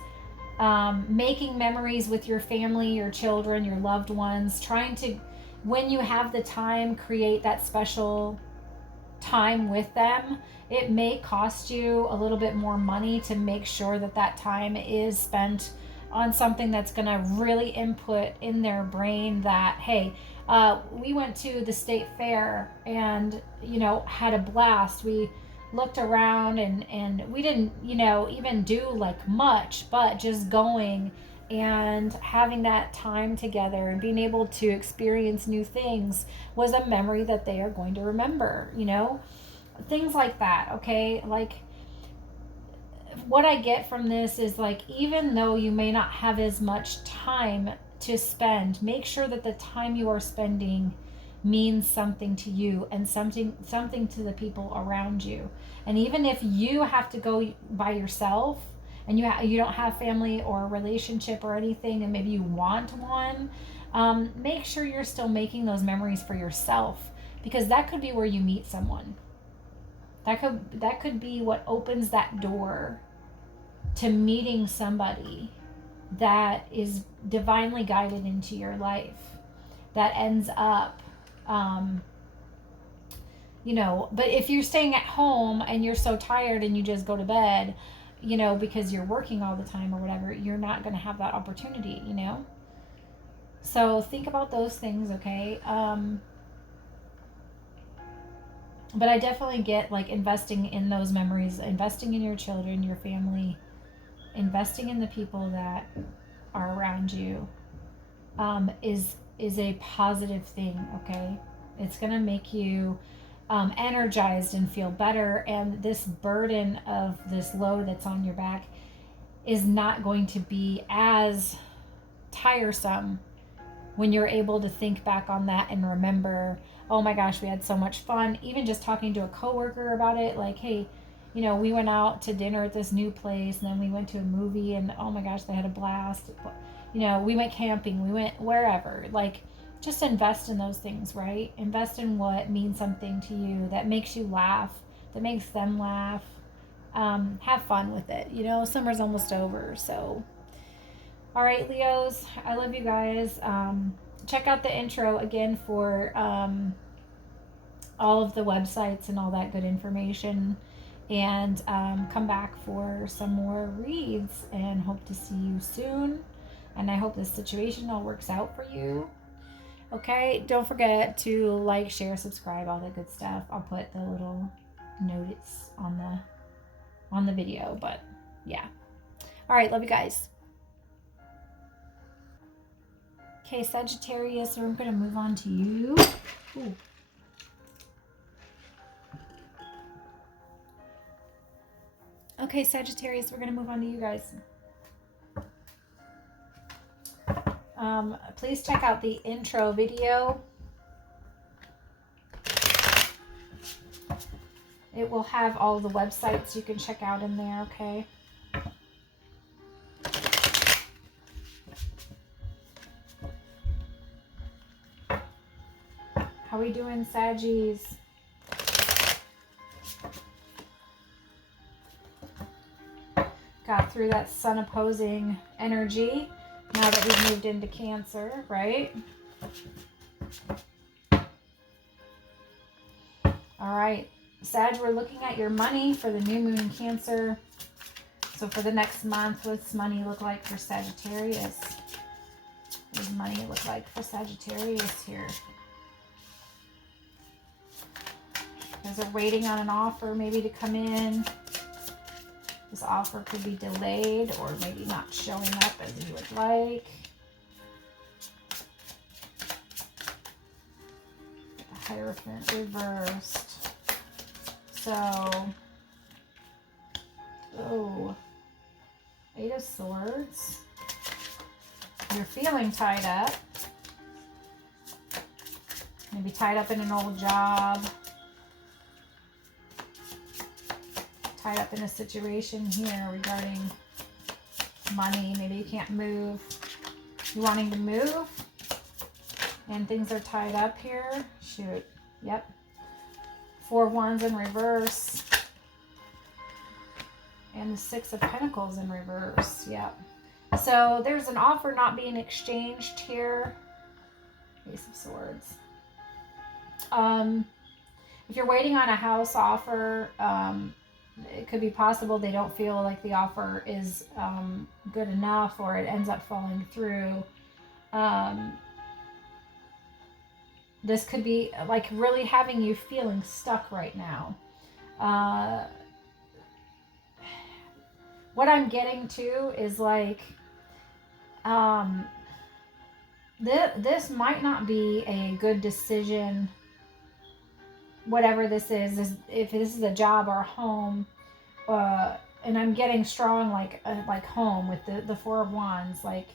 making memories with your family, your children, your loved ones, trying to, when you have the time, create that special time with them. It may cost you a little bit more money to make sure that that time is spent on something that's going to really input in their brain that, hey, we went to the state fair and, you know, had a blast. We looked around and we didn't, you know, even do like much, but just going and having that time together and being able to experience new things was a memory that they are going to remember, you know, things like that. Okay. Like, what I get from this is, like, even though you may not have as much time to spend, make sure that the time you are spending means something to you and something to the people around you. And even if you have to go by yourself and you don't have family or a relationship or anything, and maybe you want one, make sure you're still making those memories for yourself, because that could be where you meet someone. That could be what opens that door to meeting somebody that is divinely guided into your life, that ends up, you know, but if you're staying at home and you're so tired and you just go to bed, you know, because you're working all the time or whatever, you're not going to have that opportunity, you know? So think about those things, okay? But I definitely get, like, investing in those memories, investing in your children, your family, investing in the people that are around you, is a positive thing, okay? It's going to make you energized and feel better, and this burden of this load that's on your back is not going to be as tiresome when you're able to think back on that and remember, oh my gosh, we had so much fun. Even just talking to a coworker about it, like, hey, you know, we went out to dinner at this new place, and then we went to a movie, and oh my gosh, they had a blast. You know, we went camping, we went wherever. Like, just invest in those things, right? Invest in what means something to you, that makes you laugh, that makes them laugh. Have fun with it. You know, summer's almost over, so. All right, Leos, I love you guys. Check out the intro again for all of the websites and all that good information. And come back for some more reads, and hope to see you soon. And I hope this situation all works out for you. Okay, don't forget to like, share, subscribe, all that good stuff. I'll put the little notes on the video, but yeah. All right, love you guys. Okay, Sagittarius, so we're going to move on to you. Ooh. Okay, Sagittarius, we're going to move on to you guys. Please check out the intro video. It will have all the websites you can check out in there, okay? How we doing, Saggies? Got through that sun opposing energy now that we've moved into Cancer, right? All right, Sag, we're looking at your money for the new moon in Cancer. So for the next month, what's money look like for Sagittarius? What does money look like for Sagittarius here? You guys are waiting on an offer maybe to come in. This offer could be delayed or maybe not showing up as you would like. The Hierophant reversed. So, oh, Eight of Swords. You're feeling tied up. Maybe tied up in an old job. Tied up in a situation here regarding money. Maybe you can't move. You wanting to move and things are tied up here. Shoot. Yep. 4 wands in reverse. And the Six of Pentacles in reverse. Yep. So there's an offer not being exchanged here. Ace of Swords. If you're waiting on a house offer, it could be possible they don't feel like the offer is good enough, or it ends up falling through. This could be like really having you feeling stuck right now. What I'm getting to is like, this might not be a good decision, whatever this is if this is a job or a home, and I'm getting strong like home with the Four of Wands, like,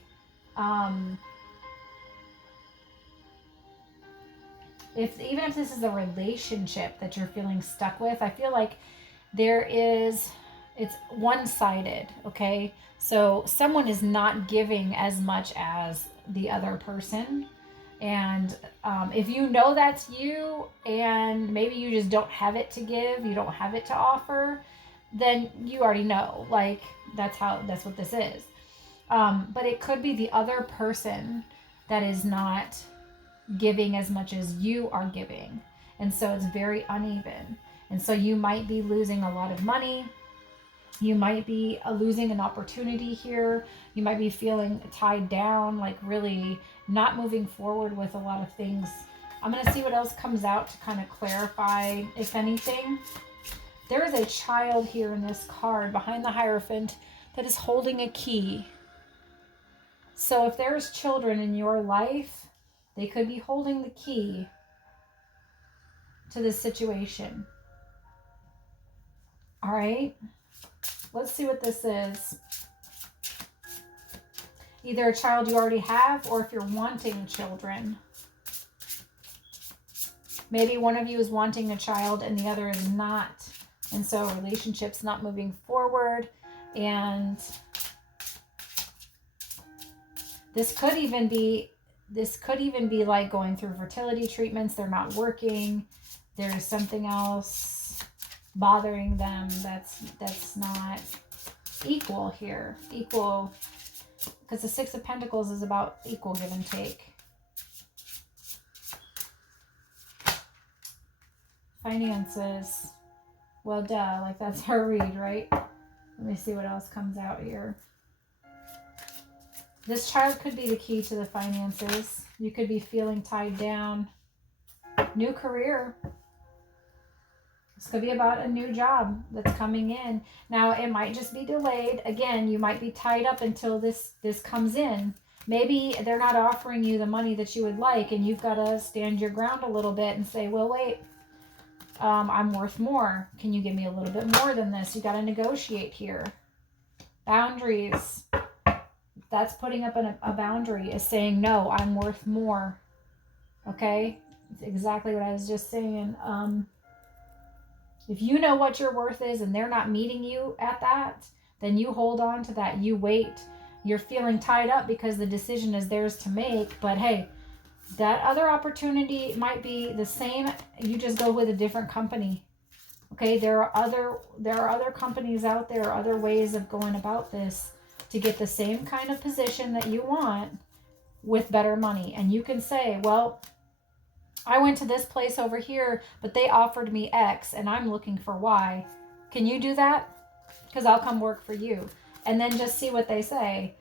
even if this is a relationship that you're feeling stuck with, I feel like it's one-sided, okay? So someone is not giving as much as the other person. And if you know that's you, and maybe you just don't have it to give, you don't have it to offer, then you already know, like, that's what this is. But it could be the other person that is not giving as much as you are giving. And so it's very uneven. And so you might be losing a lot of money. You might be losing an opportunity here. You might be feeling tied down, like really not moving forward with a lot of things. I'm going to see what else comes out to kind of clarify, if anything. There is a child here in this card behind the Hierophant that is holding a key. So if there's children in your life, they could be holding the key to this situation. All right. Let's see what this is. Either a child you already have, or if you're wanting children. Maybe one of you is wanting a child and the other is not. And so a relationship's not moving forward. And this could even be like going through fertility treatments. They're not working. There's something else bothering them that's not equal here. Equal, because the Six of Pentacles is about equal give and take. Finances. Well, duh, like that's our read, right? Let me see what else comes out here. This child could be the key to the finances. You could be feeling tied down. New career. This could be about a new job that's coming in. Now, it might just be delayed. Again, you might be tied up until this comes in. Maybe they're not offering you the money that you would like, and you've got to stand your ground a little bit and say, well, wait, I'm worth more. Can you give me a little bit more than this? You got to negotiate here. Boundaries. That's putting up a boundary, is saying, no, I'm worth more. Okay? It's exactly what I was just saying. If you know what your worth is and they're not meeting you at that, then you hold on to that. You wait. You're feeling tied up because the decision is theirs to make. But hey, that other opportunity might be the same. You just go with a different company. Okay, there are other companies out there, other ways of going about this to get the same kind of position that you want with better money. And you can say, well, I went to this place over here, but they offered me X and I'm looking for Y. Can you do that? Because I'll come work for you. And then just see what they say.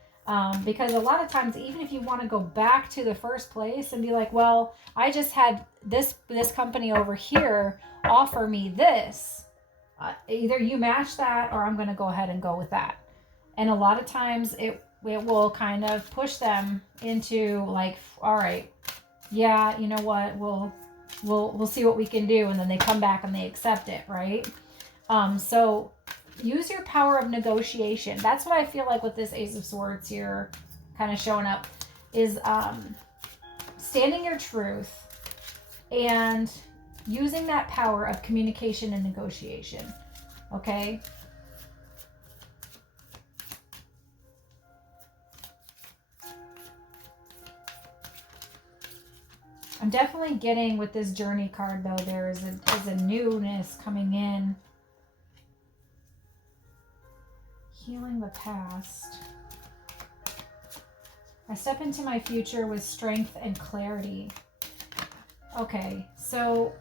Because a lot of times, even if you want to go back to the first place and be like, well, I just had this company over here offer me this. Either you match that or I'm going to go ahead and go with that. And a lot of times it will kind of push them into like, all right, yeah, you know what, we'll see what we can do. And then they come back and they accept it, right? So use your power of negotiation. That's what I feel like with this Ace of Swords here kind of showing up is standing your truth and using that power of communication and negotiation. Okay? I'm definitely getting with this Journey card, though, there is a newness coming in. Healing the past. I step into my future with strength and clarity. Okay, so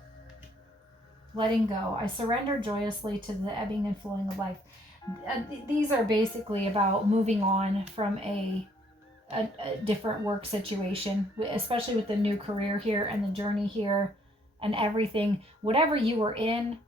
letting go. I surrender joyously to the ebbing and flowing of life. These are basically about moving on from a different work situation, especially with the new career here and the journey here and everything. Whatever you were in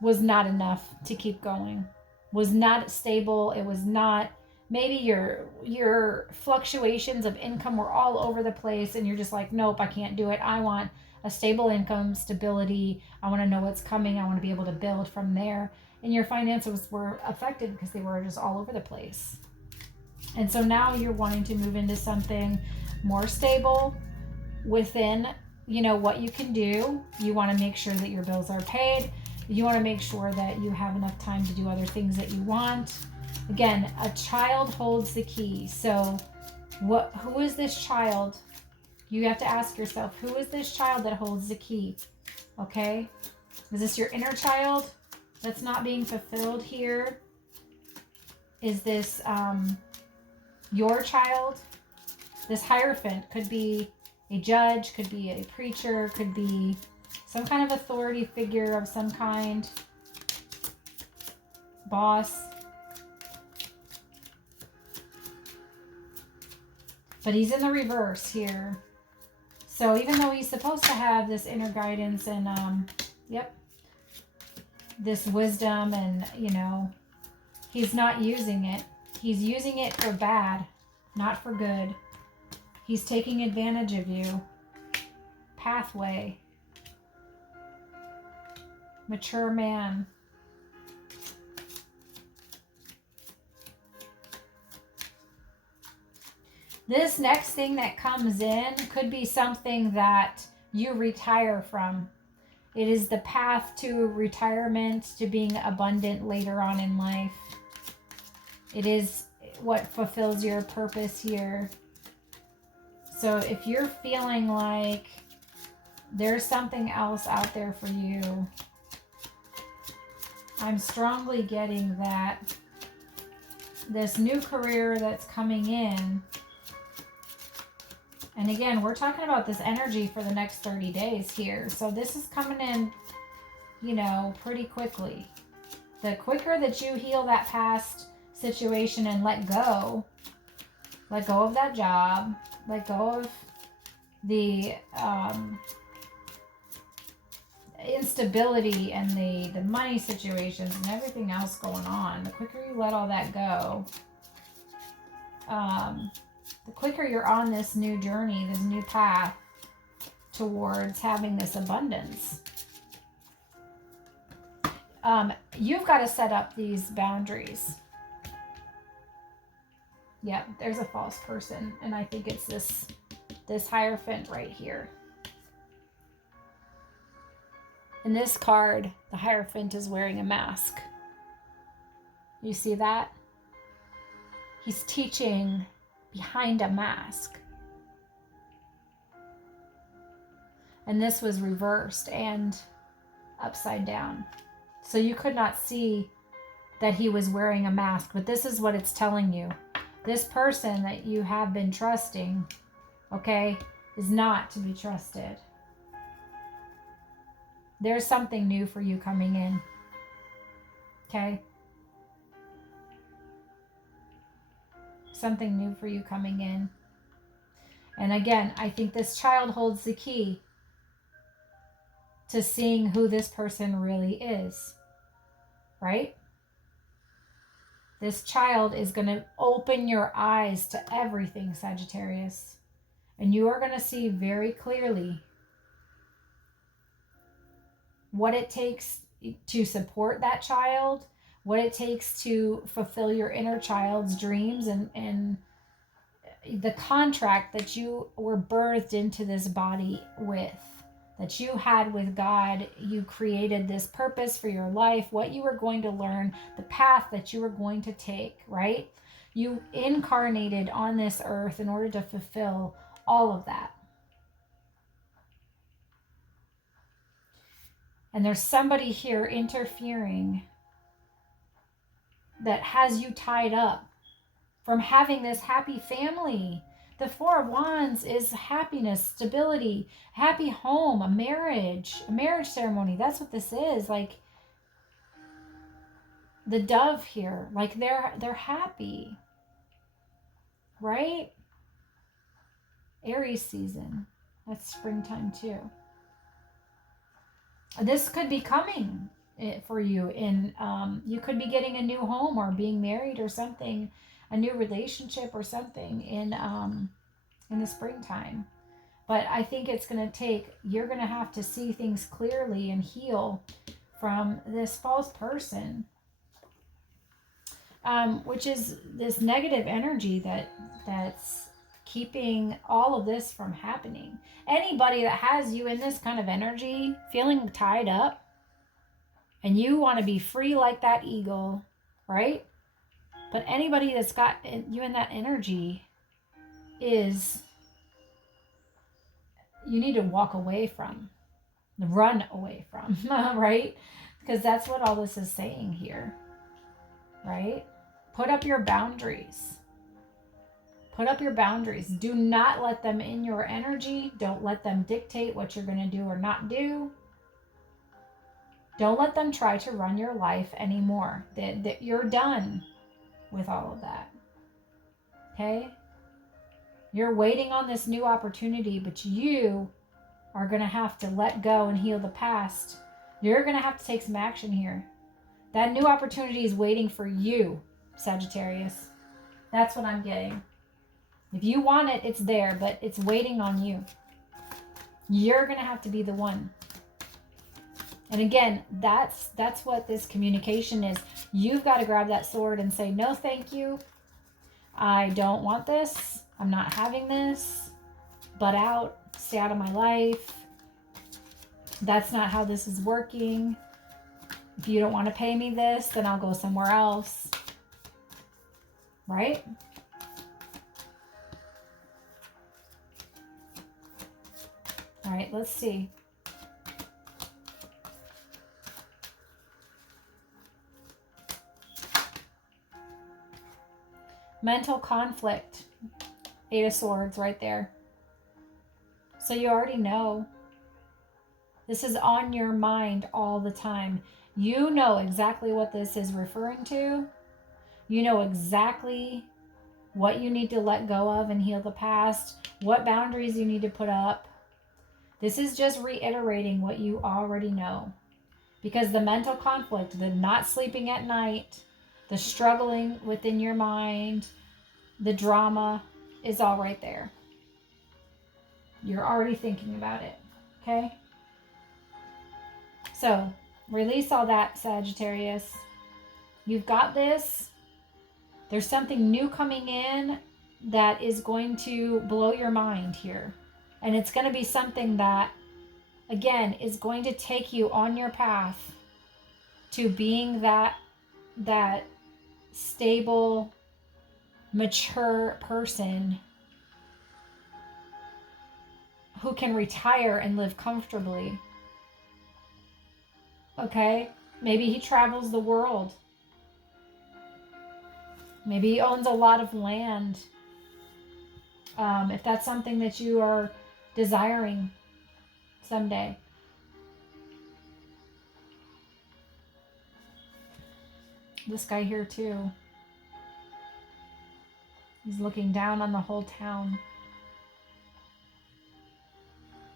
was not enough to keep going, was not stable. It was not, maybe your fluctuations of income were all over the place and you're just like, nope, I can't do it. I want a stable income, stability. I want to know what's coming. I want to be able to build from there. And your finances were affected because they were just all over the place. And so now you're wanting to move into something more stable within, what you can do. You want to make sure that your bills are paid. You want to make sure that you have enough time to do other things that you want. Again, a child holds the key. So who is this child? You have to ask yourself, who is this child that holds the key? Okay? Is this your inner child that's not being fulfilled here? Is this your child? This Hierophant could be a judge, could be a preacher, could be some kind of authority figure of some kind. Boss. But he's in the reverse here. So even though he's supposed to have this inner guidance and, this wisdom and, he's not using it. He's using it for bad, not for good. He's taking advantage of you. Pathway. Mature man. This next thing that comes in could be something that you retire from. It is the path to retirement, to being abundant later on in life. It is what fulfills your purpose here. So if you're feeling like there's something else out there for you, I'm strongly getting that this new career that's coming in, and again, we're talking about this energy for the next 30 days here. So this is coming in, pretty quickly. The quicker that you heal that past situation and let go of that job, let go of the instability and the money situations and everything else going on, the quicker you let all that go, the quicker you're on this new journey, this new path towards having this abundance. You've got to set up these boundaries. Yeah, there's a false person, and I think it's this Hierophant right here. In this card, the Hierophant is wearing a mask. You see that? He's teaching behind a mask. And this was reversed and upside down. So you could not see that he was wearing a mask, but this is what it's telling you. This person that you have been trusting, okay, is not to be trusted. There's something new for you coming in. Okay? Something new for you coming in. And again, I think this child holds the key to seeing who this person really is. Right? This child is going to open your eyes to everything, Sagittarius. And you are going to see very clearly what it takes to support that child, what it takes to fulfill your inner child's dreams, and the contract that you were birthed into this body with, that you had with God. You created this purpose for your life, what you were going to learn, the path that you were going to take, right? You incarnated on this earth in order to fulfill all of that. And there's somebody here interfering that has you tied up from having this happy family. The Four of Wands is happiness, stability, happy home, a marriage ceremony. That's what this is. Like the dove here, like they're happy, right? Aries season. That's springtime too. This could be coming for you in you could be getting a new home or being married or something, a new relationship or something in the springtime. But I think it's going to take, you're going to have to see things clearly and heal from this false person, which is this negative energy that's keeping all of this from happening. Anybody that has you in this kind of energy, feeling tied up, and you want to be free like that eagle, right? But anybody that's got you in that energy is, you need to walk away from, run away from, right? Because that's what all this is saying here, right? Put up your boundaries. Put up your boundaries. Do not let them in your energy. Don't let them dictate what you're going to do or not do. Don't let them try to run your life anymore. That you're done with all of that. Okay? You're waiting on this new opportunity, but you are going to have to let go and heal the past. You're going to have to take some action here. That new opportunity is waiting for you, Sagittarius. That's what I'm getting. If you want it, it's there, but it's waiting on you. You're going to have to be the one. And again, that's what this communication is. You've got to grab that sword and say, no, thank you. I don't want this. I'm not having this. Butt out. Stay out of my life. That's not how this is working. If you don't want to pay me this, then I'll go somewhere else. Right? All right, let's see. Mental conflict. 8 of Swords right there. So you already know. This is on your mind all the time. You know exactly what this is referring to. You know exactly what you need to let go of and heal the past. What boundaries you need to put up. This is just reiterating what you already know. Because the mental conflict, the not sleeping at night, the struggling within your mind, the drama is all right there. You're already thinking about it. Okay? So, release all that, Sagittarius. You've got this. There's something new coming in that is going to blow your mind here. And it's going to be something that, again, is going to take you on your path to being that stable, mature person who can retire and live comfortably. Okay? Maybe he travels the world. Maybe he owns a lot of land. If that's something that you are desiring someday. This guy here too. He's looking down on the whole town.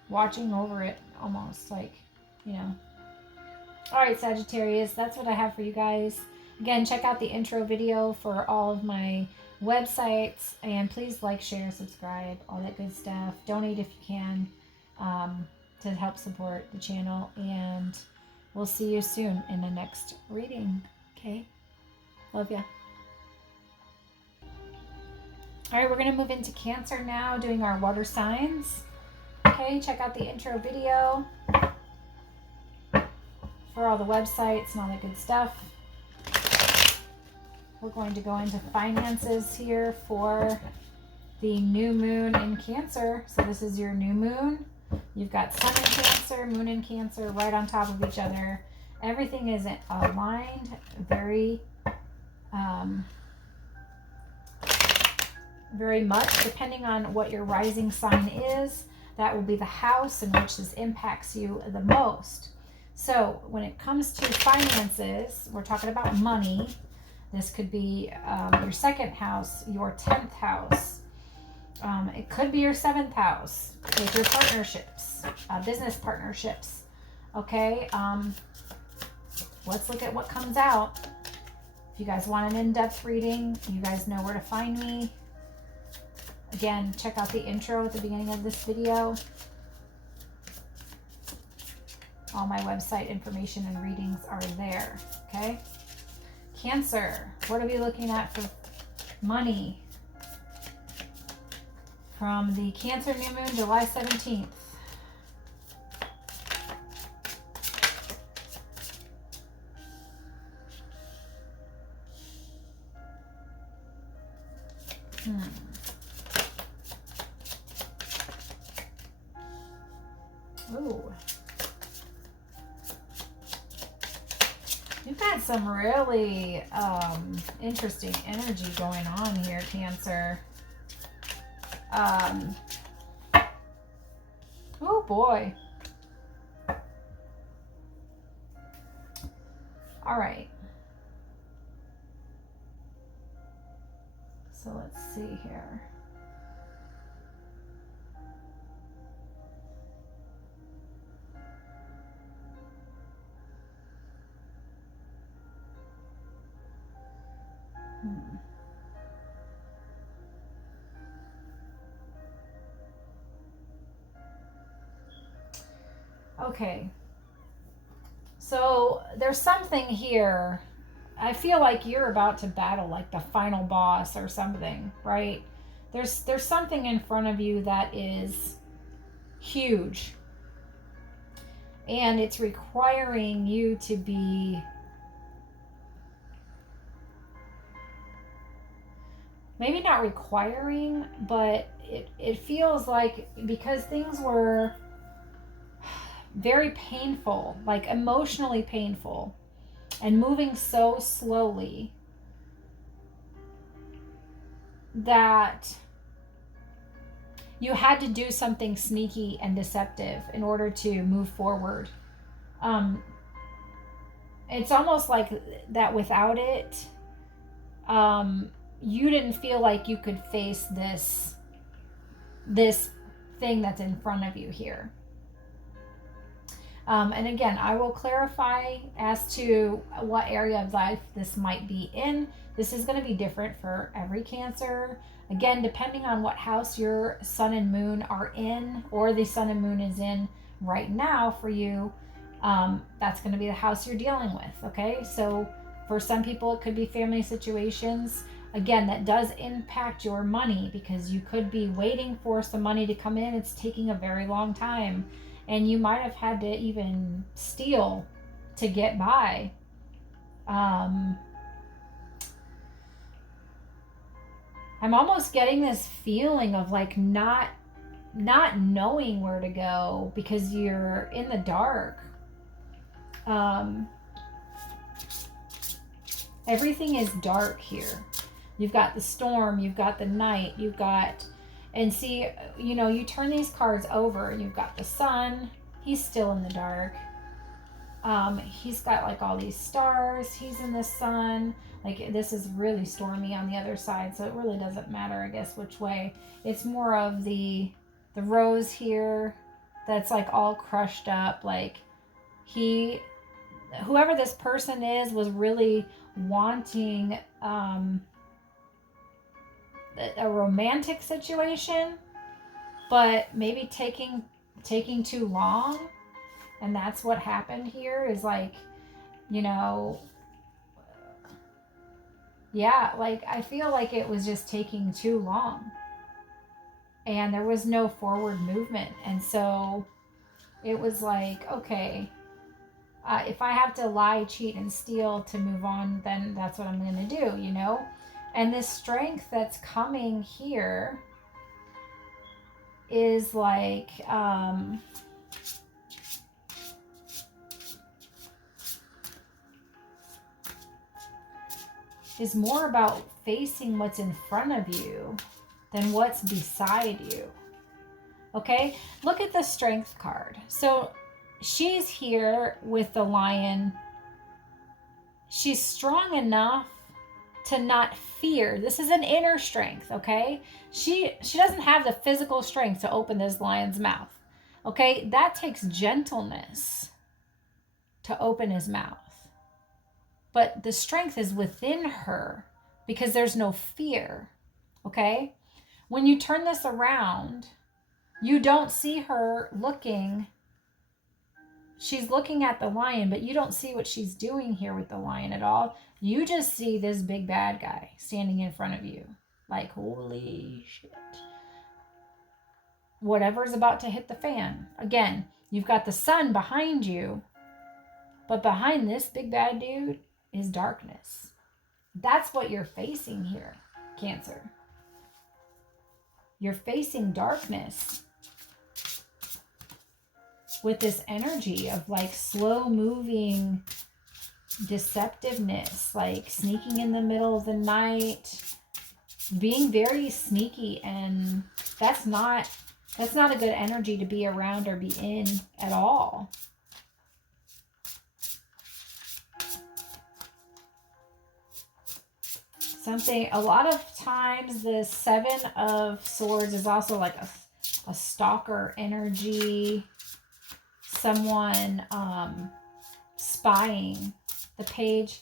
Watching over it almost, like, you know. Alright, Sagittarius, that's what I have for you guys. Again, check out the intro video for all of my websites. And please like, share, subscribe, all that good stuff. Donate if you can to help support the channel. And we'll see you soon in the next reading. Okay? Love ya. Alright, we're going to move into Cancer now, doing our water signs. Okay, check out the intro video for all the websites and all that good stuff. We're going to go into finances here for the new moon in Cancer. So this is your new moon. You've got sun in Cancer, moon in Cancer, right on top of each other. Everything is aligned, very Very much, depending on what your rising sign is, that will be the house in which this impacts you the most. So when it comes to finances, we're talking about money. This could be your second house, your 10th house. It could be your 7th house with your partnerships, business partnerships. Okay, let's look at what comes out. If you guys want an in-depth reading, you guys know where to find me. Again, check out the intro at the beginning of this video. All my website information and readings are there, okay? Cancer, what are we looking at for money? From the Cancer new moon, July 17th. Ooh. You've got some really interesting energy going on here, Cancer. Oh boy. All right. So let's see here. Okay. So there's something here. I feel like you're about to battle like the final boss or something, right? There's something in front of you that is huge. And it's requiring you to be maybe not requiring, but it feels like because things were very painful, like emotionally painful, and moving so slowly that you had to do something sneaky and deceptive in order to move forward. It's almost like that without it, you didn't feel like you could face this thing that's in front of you here. And again, I will clarify as to what area of life this might be in. This is going to be different for every Cancer. Again, depending on what house your sun and moon are in, or the sun and moon is in right now for you, that's going to be the house you're dealing with, okay? So for some people, it could be family situations. Again, that does impact your money because you could be waiting for some money to come in. It's taking a very long time. And you might have had to even steal to get by. I'm almost getting this feeling of like not knowing where to go because you're in the dark. Everything is dark here. You've got the storm, you've got the night, you've got... And see, you know, you turn these cards over, you've got the sun, he's still in the dark. He's got like all these stars, he's in the sun. Like this is really stormy on the other side, so it really doesn't matter, I guess, which way. It's more of the rose here that's like all crushed up. Like whoever this person is was really wanting a romantic situation, but maybe taking too long, and that's what happened here. Is like, you know, yeah, like I feel like it was just taking too long and there was no forward movement, and so it was like, okay, if I have to lie, cheat, and steal to move on, then that's what I'm going to do, you know? And this strength that's coming here is like, is more about facing what's in front of you than what's beside you. Okay? Look at the Strength card. So she's here with the Lion. She's strong enough to not fear. This is an inner strength, okay? She doesn't have the physical strength to open this lion's mouth. Okay? That takes gentleness to open his mouth. But the strength is within her because there's no fear. Okay? When you turn this around, you don't see her looking. She's looking at the lion, but you don't see what she's doing here with the lion at all. You just see this big bad guy standing in front of you. Like, holy shit. Whatever's about to hit the fan. Again, you've got the sun behind you, but behind this big bad dude is darkness. That's what you're facing here, Cancer. You're facing darkness with this energy of like slow moving deceptiveness, like sneaking in the middle of the night, being very sneaky, and that's not a good energy to be around or be in at all. A lot of times the Seven of Swords is also like a stalker energy, someone spying. The Page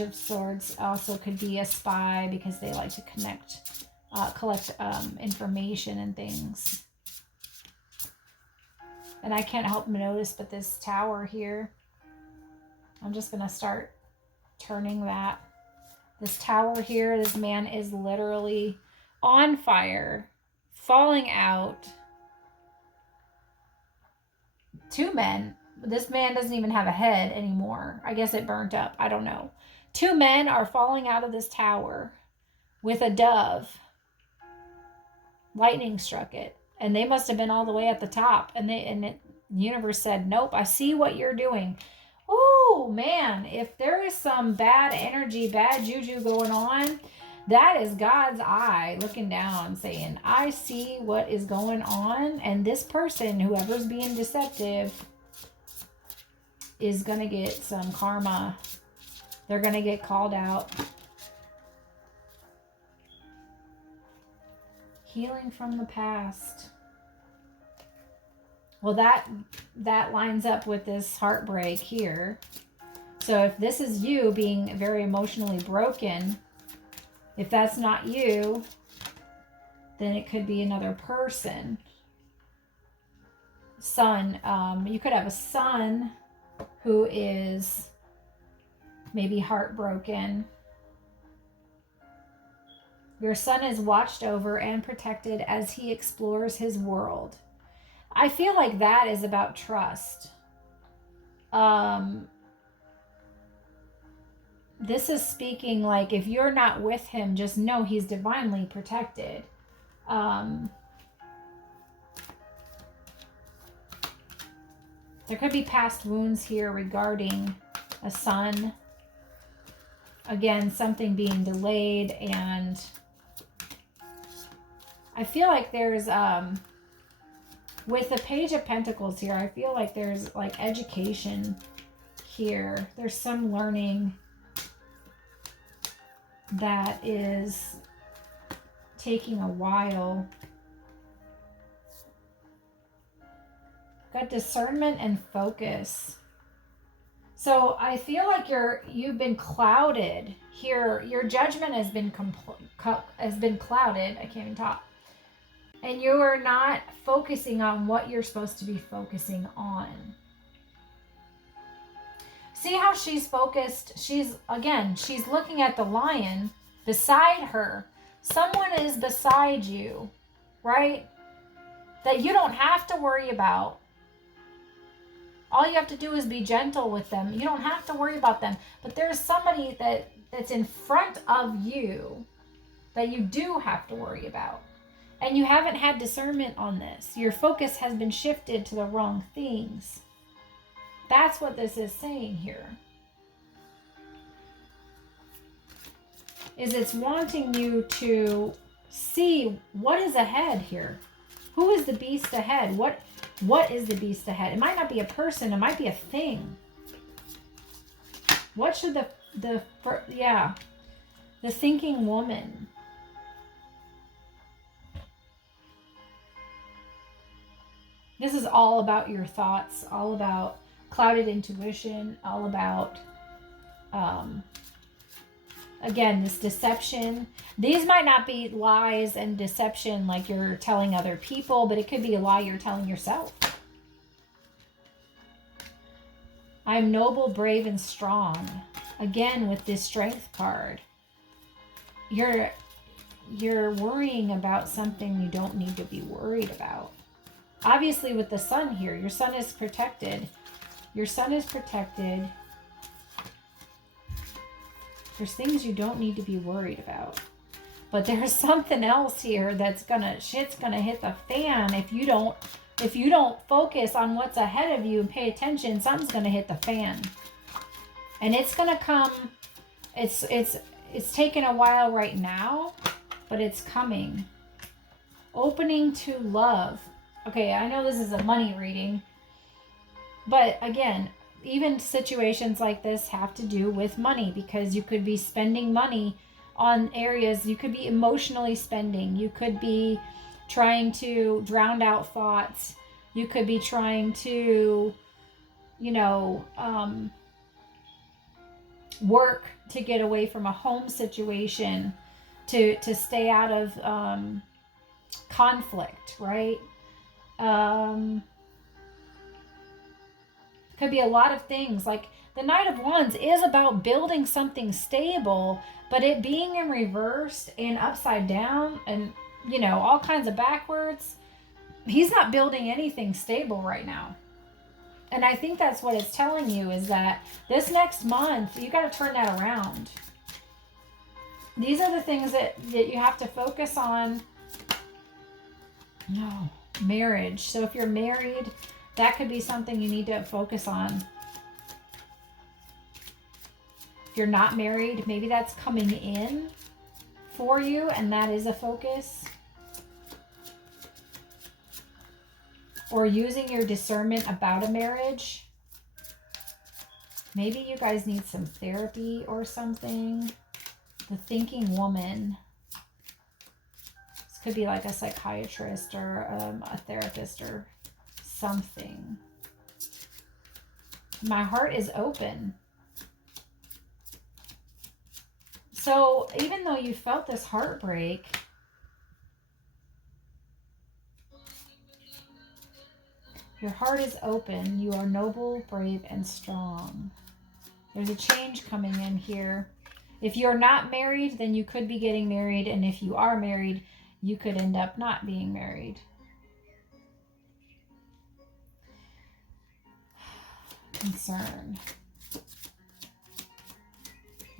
of Swords also could be a spy because they like to collect information and things. And I can't help but notice, but this tower here, I'm just going to start turning that. This tower here, this man is literally on fire, falling out. Two men. This man doesn't even have a head anymore. I guess it burnt up. I don't know. Two men are falling out of this tower with a dove. Lightning struck it. And they must have been all the way at the top. And the universe said, nope, I see what you're doing. Oh, man, if there is some bad energy, bad juju going on, that is God's eye looking down saying, I see what is going on. And this person, whoever's being deceptive, is going to get some karma. They're going to get called out. Healing from the past. Well, that lines up with this heartbreak here. So if this is you being very emotionally broken, if that's not you, then it could be another person. Son, you could have a son who is maybe heartbroken. Your son is watched over and protected as he explores his world. I feel like that is about trust. This is speaking like if you're not with him, just know he's divinely protected. There could be past wounds here regarding a son. Again, something being delayed, and I feel like there's with the Page of Pentacles here, I feel like there's like education here. There's some learning that is taking a while. Got discernment and focus. So I feel like you've been clouded here. Your judgment has been clouded. I can't even talk. And you are not focusing on what you're supposed to be focusing on. See how she's focused? She's looking at the lion beside her. Someone is beside you, right? That you don't have to worry about. All you have to do is be gentle with them. You don't have to worry about them. But there's somebody that's in front of you that you do have to worry about. And you haven't had discernment on this. Your focus has been shifted to the wrong things. That's what this is saying here. is it's wanting you to see what is ahead here. Who is the beast ahead? What is the beast ahead? It might not be a person. It might be a thing. What should the thinking woman. This is all about your thoughts, all about clouded intuition, all about, again, this deception. These might not be lies and deception like you're telling other people, but it could be a lie you're telling yourself. I'm noble, brave, and strong. Again, with this strength card. You're worrying about something you don't need to be worried about. Obviously, with the sun here, your sun is protected. Your sun is protected. There's things you don't need to be worried about. But there's something else here that's shit's gonna hit the fan if you don't focus on what's ahead of you and pay attention. Something's gonna hit the fan. And it's gonna come. It's taken a while right now, but it's coming. Opening to love. Okay, I know this is a money reading, but again, even situations like this have to do with money, because you could be spending money on areas. You could be emotionally spending. You could be trying to drown out thoughts. You could be trying to, work to get away from a home situation, to stay out of conflict, right? Could be a lot of things. Like the Knight of Wands is about building something stable, but it being in reverse and upside down and, all kinds of backwards. He's not building anything stable right now. And I think that's what it's telling you, is that this next month, you got to turn that around. These are the things that you have to focus on. No. Marriage. So if you're married, that could be something you need to focus on. If you're not married, maybe that's coming in for you, and that is a focus. Or using your discernment about a marriage. Maybe you guys need some therapy or something. The thinking woman. Could be like a psychiatrist or a therapist or something. My heart is open. So even though you felt this heartbreak, your heart is open. You are noble, brave, and strong. There's a change coming in here. If you're not married, then you could be getting married. And if you are married, you could end up not being married. Concern.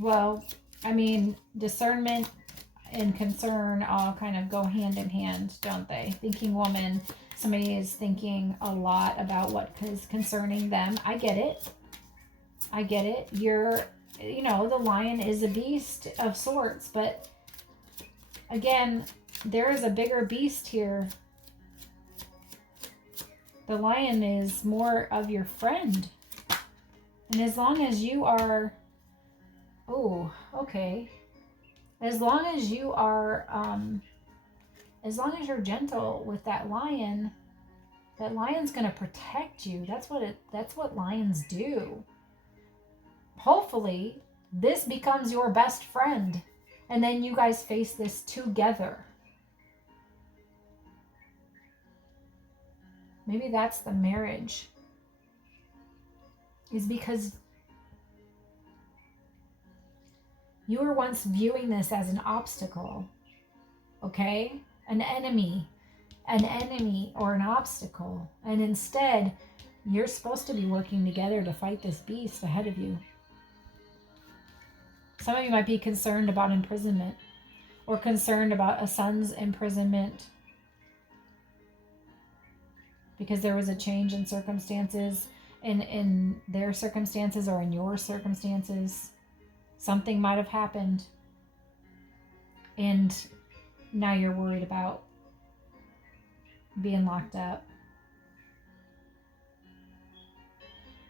Well, I mean, discernment and concern all kind of go hand in hand, don't they? Thinking woman, somebody is thinking a lot about what is concerning them. I get it. The lion is a beast of sorts, but again, there is a bigger beast here. The lion is more of your friend. And as long as you are, as long as you are, as long as you're gentle with that lion's going to protect you. That's what lions do. Hopefully, this becomes your best friend. And then you guys face this together. Maybe that's the marriage. Is because you were once viewing this as an obstacle. Okay? An enemy or an obstacle. And instead, you're supposed to be working together to fight this beast ahead of you. Some of you might be concerned about imprisonment, or concerned about a son's imprisonment because there was a change in circumstances, in their circumstances or in your circumstances. Something might have happened. And now you're worried about being locked up.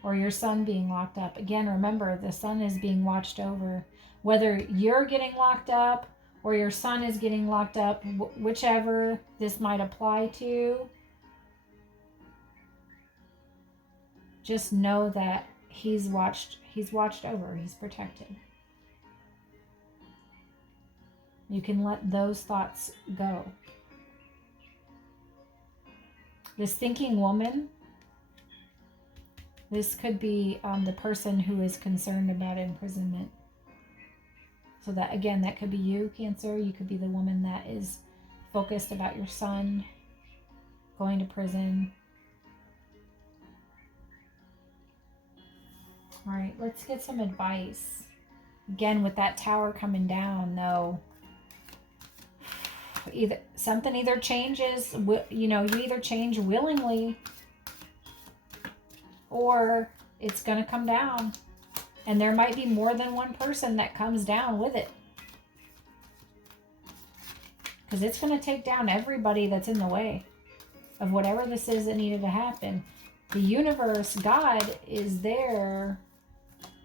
Or your son being locked up. Again, remember, the son is being watched over. Whether you're getting locked up or your son is getting locked up, whichever this might apply to, just know that he's watched over, he's protected. You can let those thoughts go. This thinking woman, this could be the person who is concerned about imprisonment. So that, again, that could be you, Cancer. You could be the woman that is focused about your son going to prison. All right, let's get some advice. Again, with that Tower coming down, though, something either changes, you either change willingly, or it's going to come down. And there might be more than one person that comes down with it. Because it's going to take down everybody that's in the way of whatever this is that needed to happen. The universe, God, is there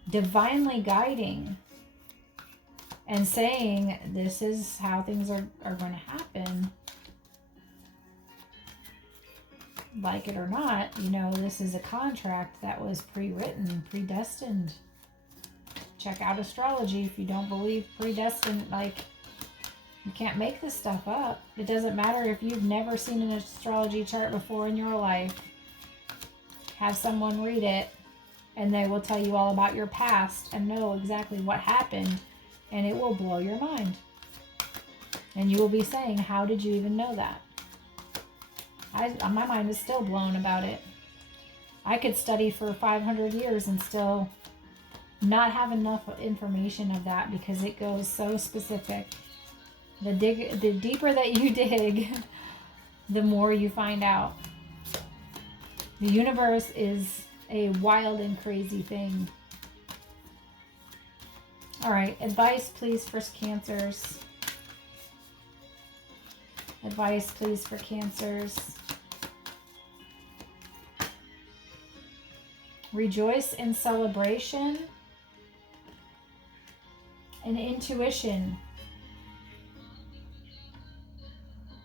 divinely guiding and saying, this is how things are going to happen. Like it or not, this is a contract that was pre-written, predestined. Check out astrology if you don't believe predestined. Like, you can't make this stuff up. It doesn't matter if you've never seen an astrology chart before in your life. Have someone read it, and they will tell you all about your past and know exactly what happened, and it will blow your mind. And you will be saying, how did you even know that? My mind is still blown about it. I could study for 500 years and still not have enough information of that, because it goes so specific. The deeper that you dig, the more you find out. The universe is a wild and crazy thing. All right, advice, please, for Cancers. Advice, please, for Cancers. Rejoice in celebration and intuition.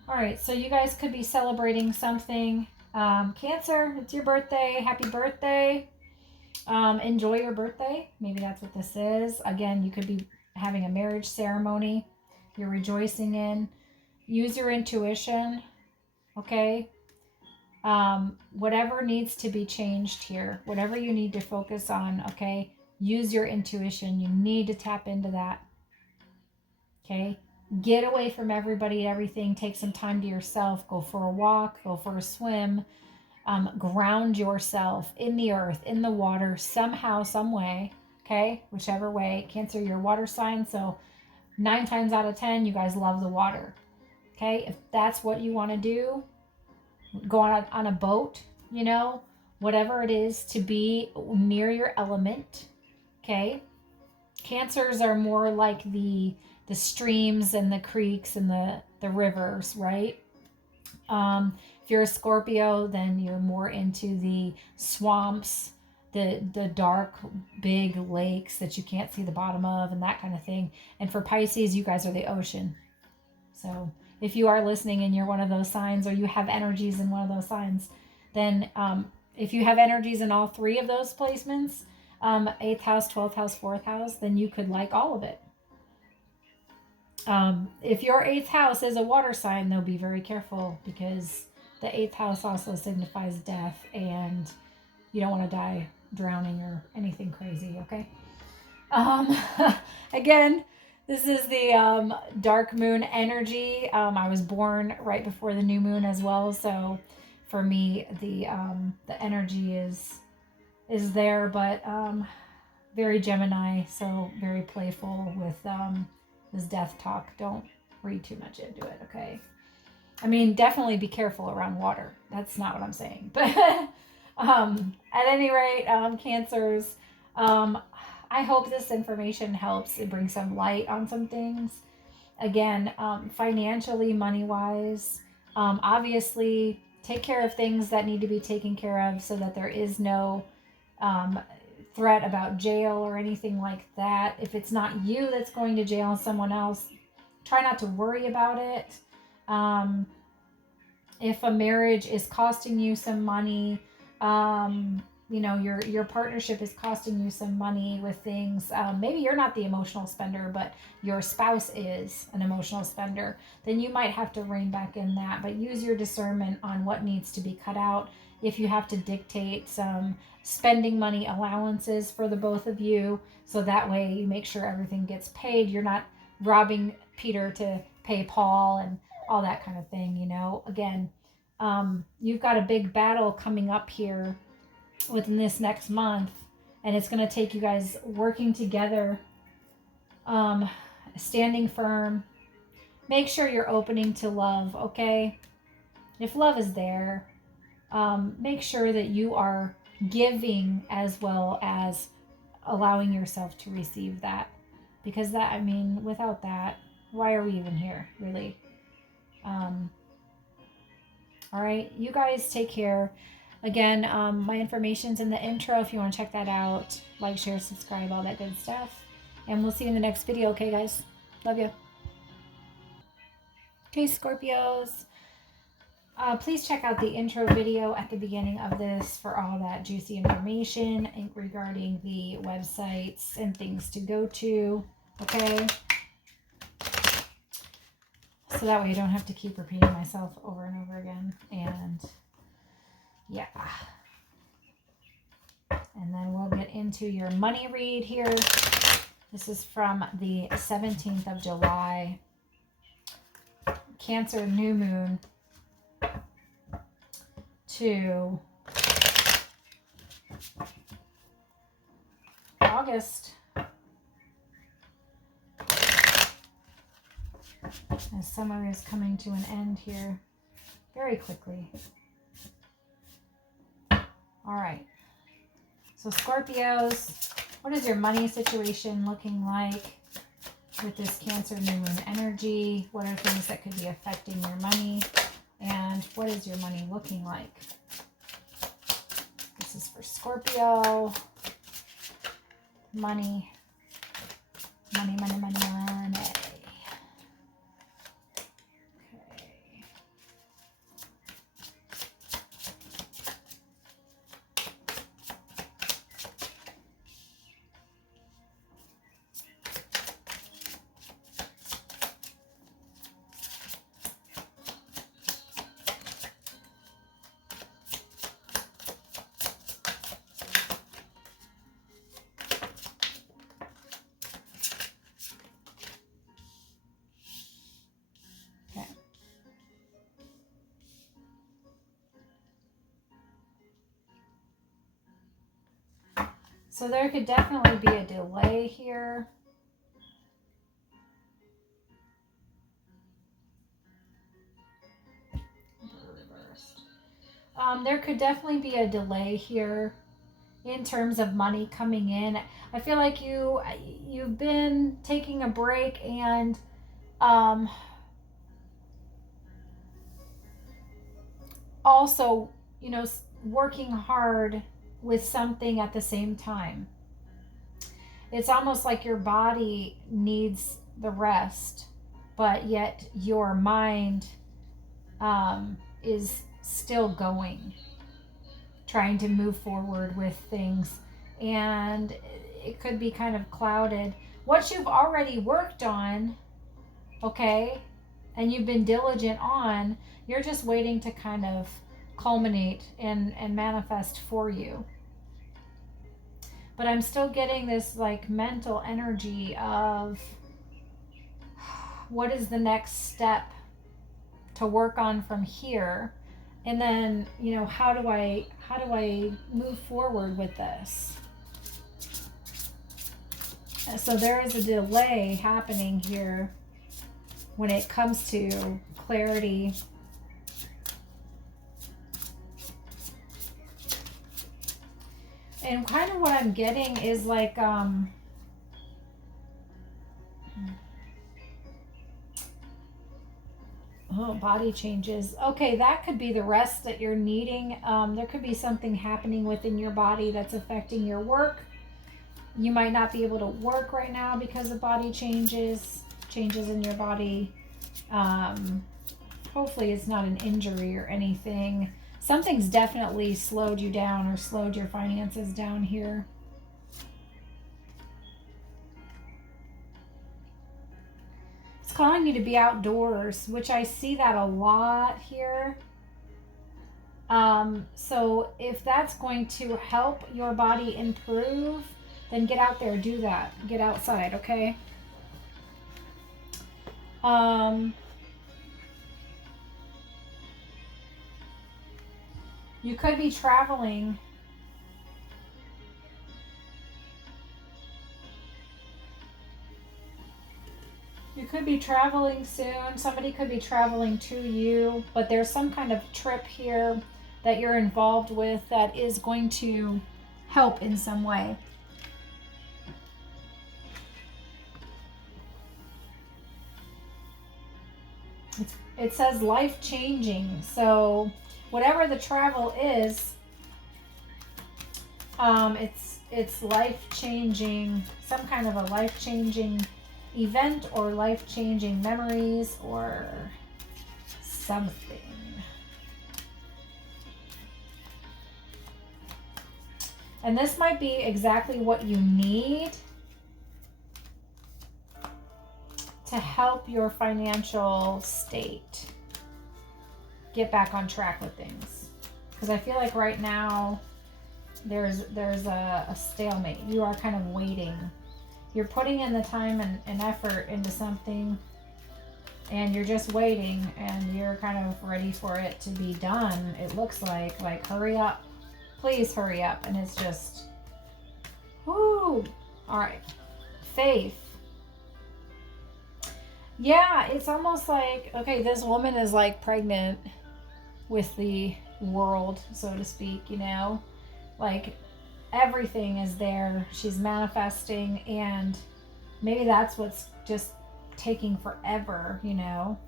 All right, so you guys could be celebrating something. Cancer, it's your birthday. Happy birthday. Enjoy your birthday. Maybe that's what this is. Again, you could be having a marriage ceremony you're rejoicing in. Use your intuition, okay? Whatever needs to be changed here, whatever you need to focus on, okay? Use your intuition. You need to tap into that, okay? Get away from everybody, everything. Take some time to yourself. Go for a walk, go for a swim. Ground yourself in the earth, in the water, somehow, some way, okay? Whichever way. Cancer, you're a water sign, so 9 times out of 10, you guys love the water, okay? If that's what you want to do, go on a boat, whatever it is to be near your element, okay? Cancers are more like the streams and the creeks and the rivers, right? If you're a Scorpio, then you're more into the swamps, the dark, big lakes that you can't see the bottom of, and that kind of thing. And for Pisces, you guys are the ocean. So if you are listening and you're one of those signs, or you have energies in one of those signs, then if you have energies in all 3 of those placements, 8th house, 12th house, 4th house, then you could like all of it. If your 8th house is a water sign, though, be very careful, because the 8th house also signifies death, and you don't want to die drowning or anything crazy, okay? Again, this is the dark moon energy. I was born right before the new moon as well, so for me, the energy is there, but very Gemini, so very playful with this death talk. Don't read too much into it, okay? I mean, definitely be careful around water. That's not what I'm saying. But at any rate, Cancers, I hope this information helps. It brings some light on some things. again, financially, money-wise, obviously take care of things that need to be taken care of so that there is no threat about jail or anything like that. If it's not you that's going to jail, someone else, try not to worry about it. If a marriage is costing you some money, you know, your partnership is costing you some money with things. Maybe you're not the emotional spender, but your spouse is an emotional spender. Then you might have to rein back in that, but use your discernment on what needs to be cut out. If you have to dictate some spending money allowances for the both of you, so that way you make sure everything gets paid. You're not robbing Peter to pay Paul and all that kind of thing, you know. Again, you've got a big battle coming up here within this next month, and it's going to take you guys working together, standing firm. Make sure you're opening to love, okay? If love is there, make sure that you are giving as well as allowing yourself to receive that, because that, I mean, without that, why are we even here, really? All right, you guys take care. Again, my information's in the intro if you want to check that out. Like, share, subscribe, all that good stuff. And we'll see you in the next video, okay, guys? Love you. Okay, Scorpios. Please check out the intro video at the beginning of this for all that juicy information regarding the websites and things to go to, okay? So that way I don't have to keep repeating myself over and over again. And yeah. And then we'll get into your money read here. This is from the 17th of July. Cancer new moon to August. As summer is coming to an end here very quickly. All right. So Scorpios, what is your money situation looking like with this Cancer new moon energy? What are things that could be affecting your money? And what is your money looking like? This is for Scorpio. Money. Money, money, money, money. So there could definitely be a delay here. There could definitely be a delay here in terms of money coming in. I feel like you've been taking a break and also, you know, working hard with something at the same time. It's almost like your body needs the rest, but yet your mind is still going, trying to move forward with things, and it could be kind of clouded. What you've already worked on, okay, and you've been diligent on, you're just waiting to kind of culminate and manifest for you. But I'm still getting this like mental energy of what is the next step to work on from here, and then, you know, how do I move forward with this? So there is a delay happening here when it comes to clarity. And kind of what I'm getting is like Oh, body changes. Okay, that could be the rest that you're needing. There could be something happening within your body that's affecting your work. You might not be able to work right now because of body changes in your body. Hopefully it's not an injury or anything. Something's definitely slowed you down or slowed your finances down here. It's calling you to be outdoors, which I see that a lot here. So if that's going to help your body improve, then get out there, do that. Get outside, okay? You could be traveling. You could be traveling soon. Somebody could be traveling to you, but there's some kind of trip here that you're involved with that is going to help in some way. It says life-changing. So whatever the travel is, it's life-changing, some kind of a life-changing event or life-changing memories or something. And this might be exactly what you need to help your financial state get back on track with things. Because I feel like right now there's a stalemate. You are kind of waiting. You're putting in the time and effort into something, and you're just waiting, and you're kind of ready for it to be done. It looks like hurry up. Please hurry up. And it's just, whoo. All right. Faith. Yeah, it's almost like, okay, this woman is like pregnant with the world, so to speak, you know? Like everything is there. She's manifesting, and maybe that's what's just taking forever, you know?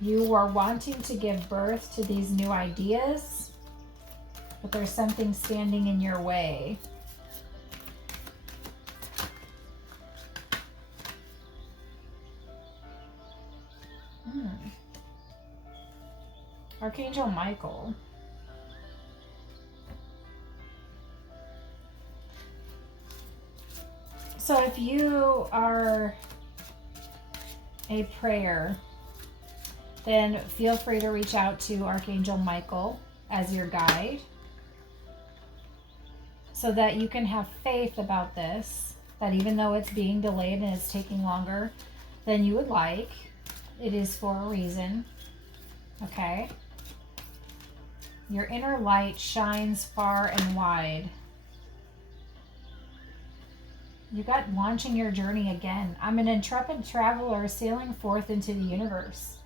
You are wanting to give birth to these new ideas, but there's something standing in your way. Archangel Michael. So if you are a prayer, then feel free to reach out to Archangel Michael as your guide so that you can have faith about this, that even though it's being delayed and it's taking longer than you would like, it is for a reason. Okay? Your inner light shines far and wide. You got launching your journey again. I'm an intrepid traveler sailing forth into the universe.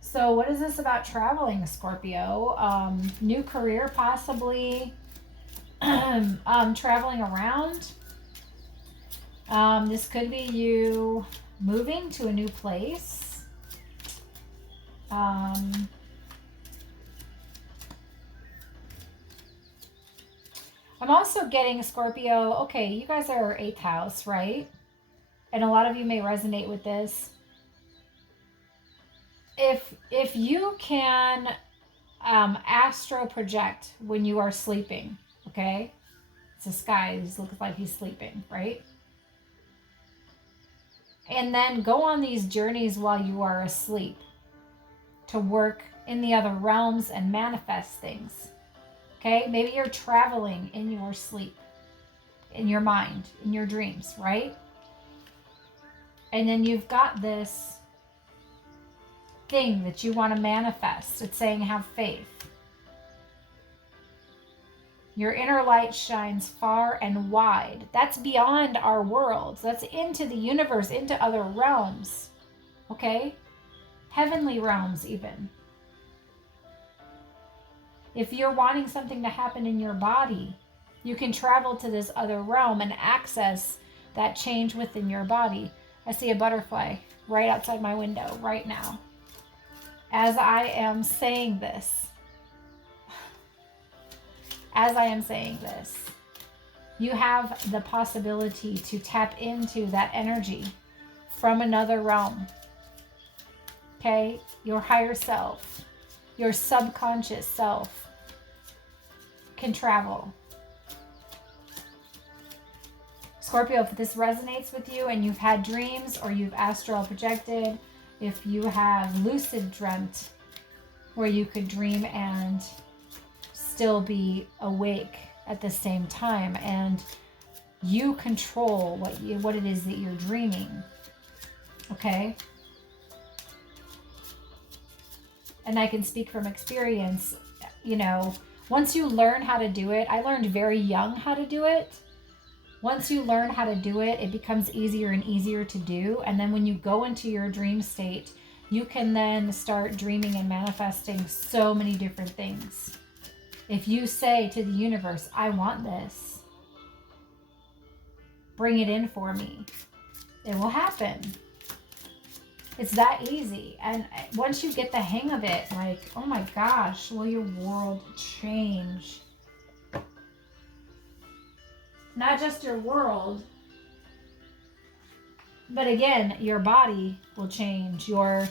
So what is this about traveling, Scorpio? New career, possibly. Traveling around. This could be you moving to a new place. I'm also getting, Scorpio, okay, you guys are 8th house, right? And a lot of you may resonate with this. If you can astro project when you are sleeping, okay? It's this guy who looks like he's sleeping, right? And then go on these journeys while you are asleep to work in the other realms and manifest things. Okay, maybe you're traveling in your sleep, in your mind, in your dreams, right? And then you've got this thing that you want to manifest. It's saying have faith. Your inner light shines far and wide. That's beyond our worlds. That's into the universe, into other realms. Okay? Heavenly realms even. If you're wanting something to happen in your body, you can travel to this other realm and access that change within your body. I see a butterfly right outside my window right now. As I am saying this, you have the possibility to tap into that energy from another realm. Okay? Your higher self, your subconscious self can travel. Scorpio, if this resonates with you and you've had dreams or you've astral projected, if you have lucid dreamt where you could dream and still be awake at the same time, and you control what it is that you're dreaming, okay? And I can speak from experience, you know, once you learn how to do it, I learned very young how to do it. Once you learn how to do it, it becomes easier and easier to do. And then when you go into your dream state, you can then start dreaming and manifesting so many different things. If you say to the universe, I want this, bring it in for me, it will happen. It's that easy. And once you get the hang of it, like, oh my gosh, will your world change? Not just your world, but again, your body will change. Your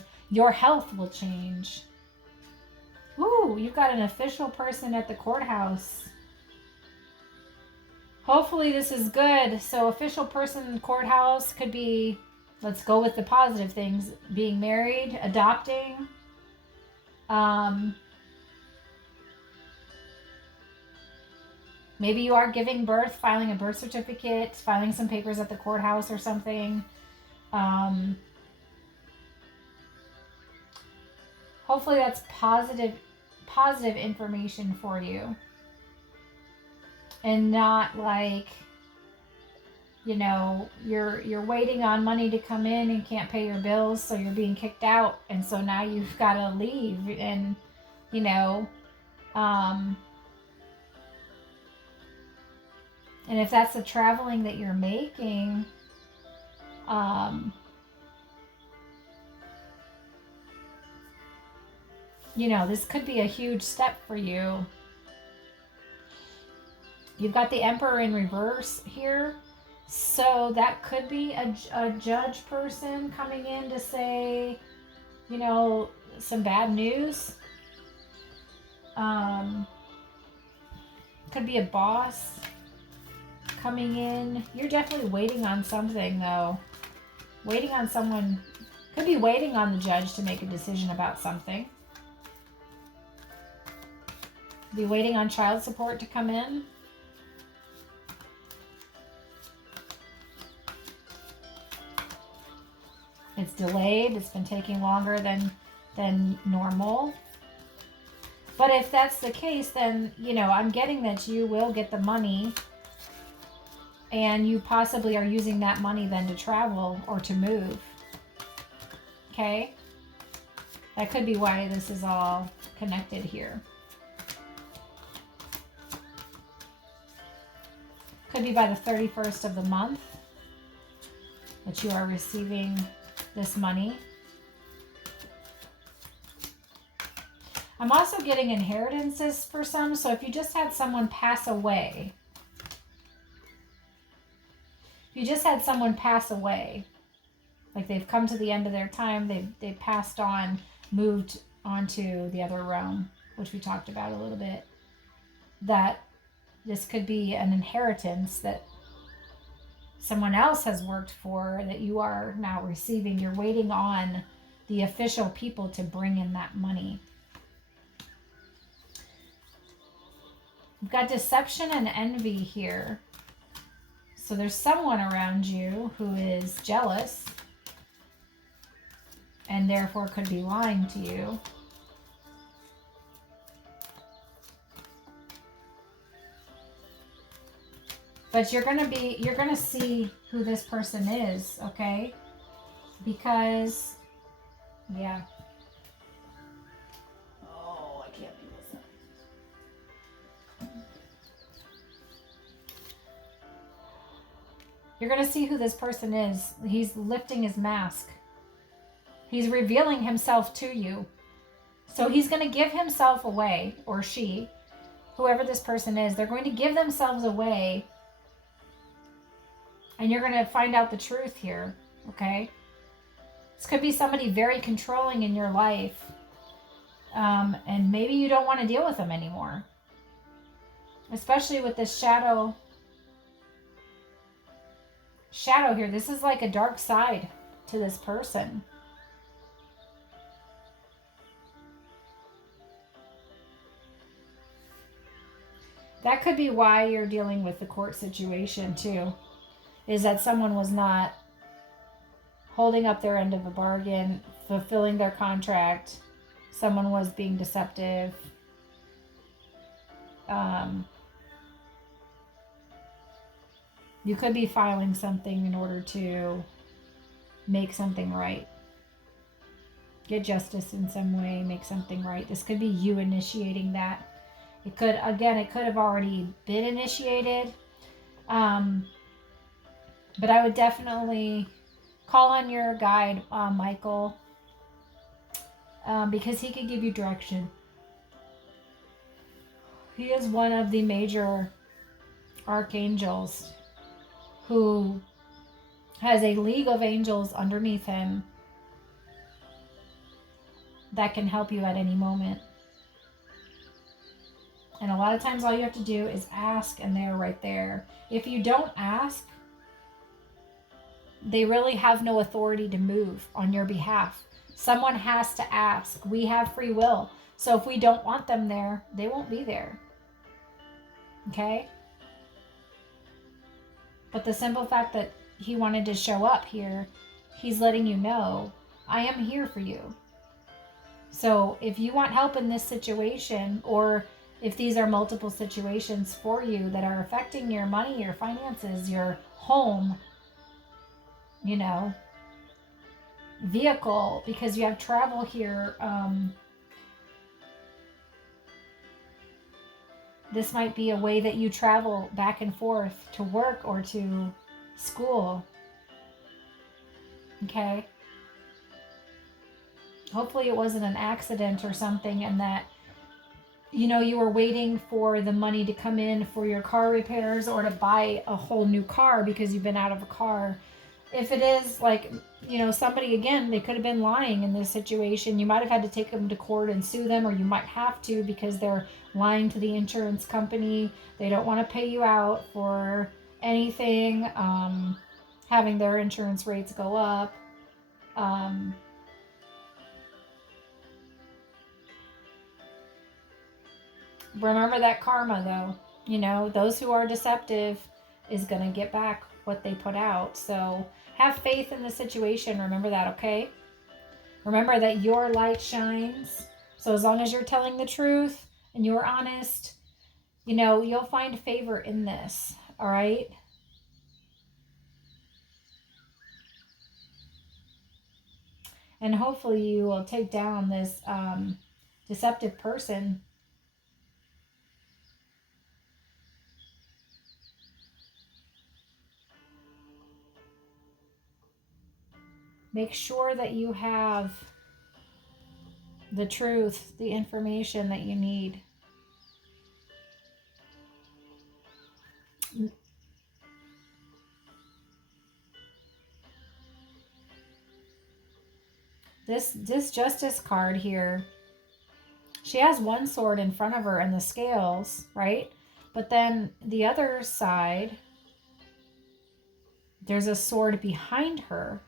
health will change. Ooh, you've got an official person at the courthouse. Hopefully this is good. So official person in the courthouse could be, let's go with the positive things, being married, adopting, maybe you are giving birth, filing a birth certificate, filing some papers at the courthouse or something. Hopefully that's positive information for you. And not like, you know, you're waiting on money to come in and can't pay your bills, so you're being kicked out, and so now you've got to leave. And, you know, and if that's the traveling that you're making, you know, this could be a huge step for you. You've got the Emperor in reverse here. So that could be a judge person coming in to say, you know, some bad news. Could be a boss coming in. You're definitely waiting on something, though. Waiting on someone. Could be waiting on the judge to make a decision about something. Be waiting on child support to come in. It's delayed. It's been taking longer than normal. But if that's the case, then, you know, I'm getting that you will get the money, and you possibly are using that money then to travel or to move. Okay? That could be why this is all connected here. Could be by the 31st of the month that you are receiving this money. I'm also getting inheritances for some. So if you just had someone pass away, like they've come to the end of their time, they've passed on, moved on to the other realm, which we talked about a little bit, that this could be an inheritance that someone else has worked for that you are now receiving. You're waiting on the official people to bring in that money. We've got deception and envy here. So there's someone around you who is jealous and therefore could be lying to you. But you're going to see who this person is, okay? Because, yeah. Oh, I can't make this up. You're going to see who this person is. He's lifting his mask. He's revealing himself to you. So he's going to give himself away, or she, whoever this person is, they're going to give themselves away. And you're going to find out the truth here, okay? This could be somebody very controlling in your life. And maybe you don't want to deal with them anymore. Especially with this shadow here. This is like a dark side to this person. That could be why you're dealing with the court situation too, is that someone was not holding up their end of the bargain, fulfilling their contract. Someone was being deceptive. You could be filing something in order to make something right. Get justice in some way, make something right. This could be you initiating that. It could have already been initiated. But I would definitely call on your guide, Michael, because he could give you direction. He is one of the major archangels who has a league of angels underneath him that can help you at any moment. And a lot of times all you have to do is ask, and they're right there. If you don't ask, they really have no authority to move on your behalf. Someone has to ask. We have free will. So if we don't want them there, they won't be there. Okay? But the simple fact that he wanted to show up here, he's letting you know, I am here for you. So if you want help in this situation, or if these are multiple situations for you that are affecting your money, your finances, your home, vehicle, because you have travel here, this might be a way that you travel back and forth to work or to school. Okay? Hopefully it wasn't an accident or something, and that, you were waiting for the money to come in for your car repairs or to buy a whole new car because you've been out of a car. If it is like, somebody, again, they could have been lying in this situation. You might have had to take them to court and sue them, or you might have to because they're lying to the insurance company. They don't want to pay you out for anything, having their insurance rates go up. Remember that karma, though. Those who are deceptive is going to get back what they put out. So have faith in the situation. Remember that, okay? Remember that your light shines. So as long as you're telling the truth and you're honest, you'll find favor in this, all right? And hopefully you will take down this deceptive person. Make sure that you have the truth, the information that you need. This Justice card here, she has one sword in front of her in the scales, right? But then the other side, there's a sword behind her.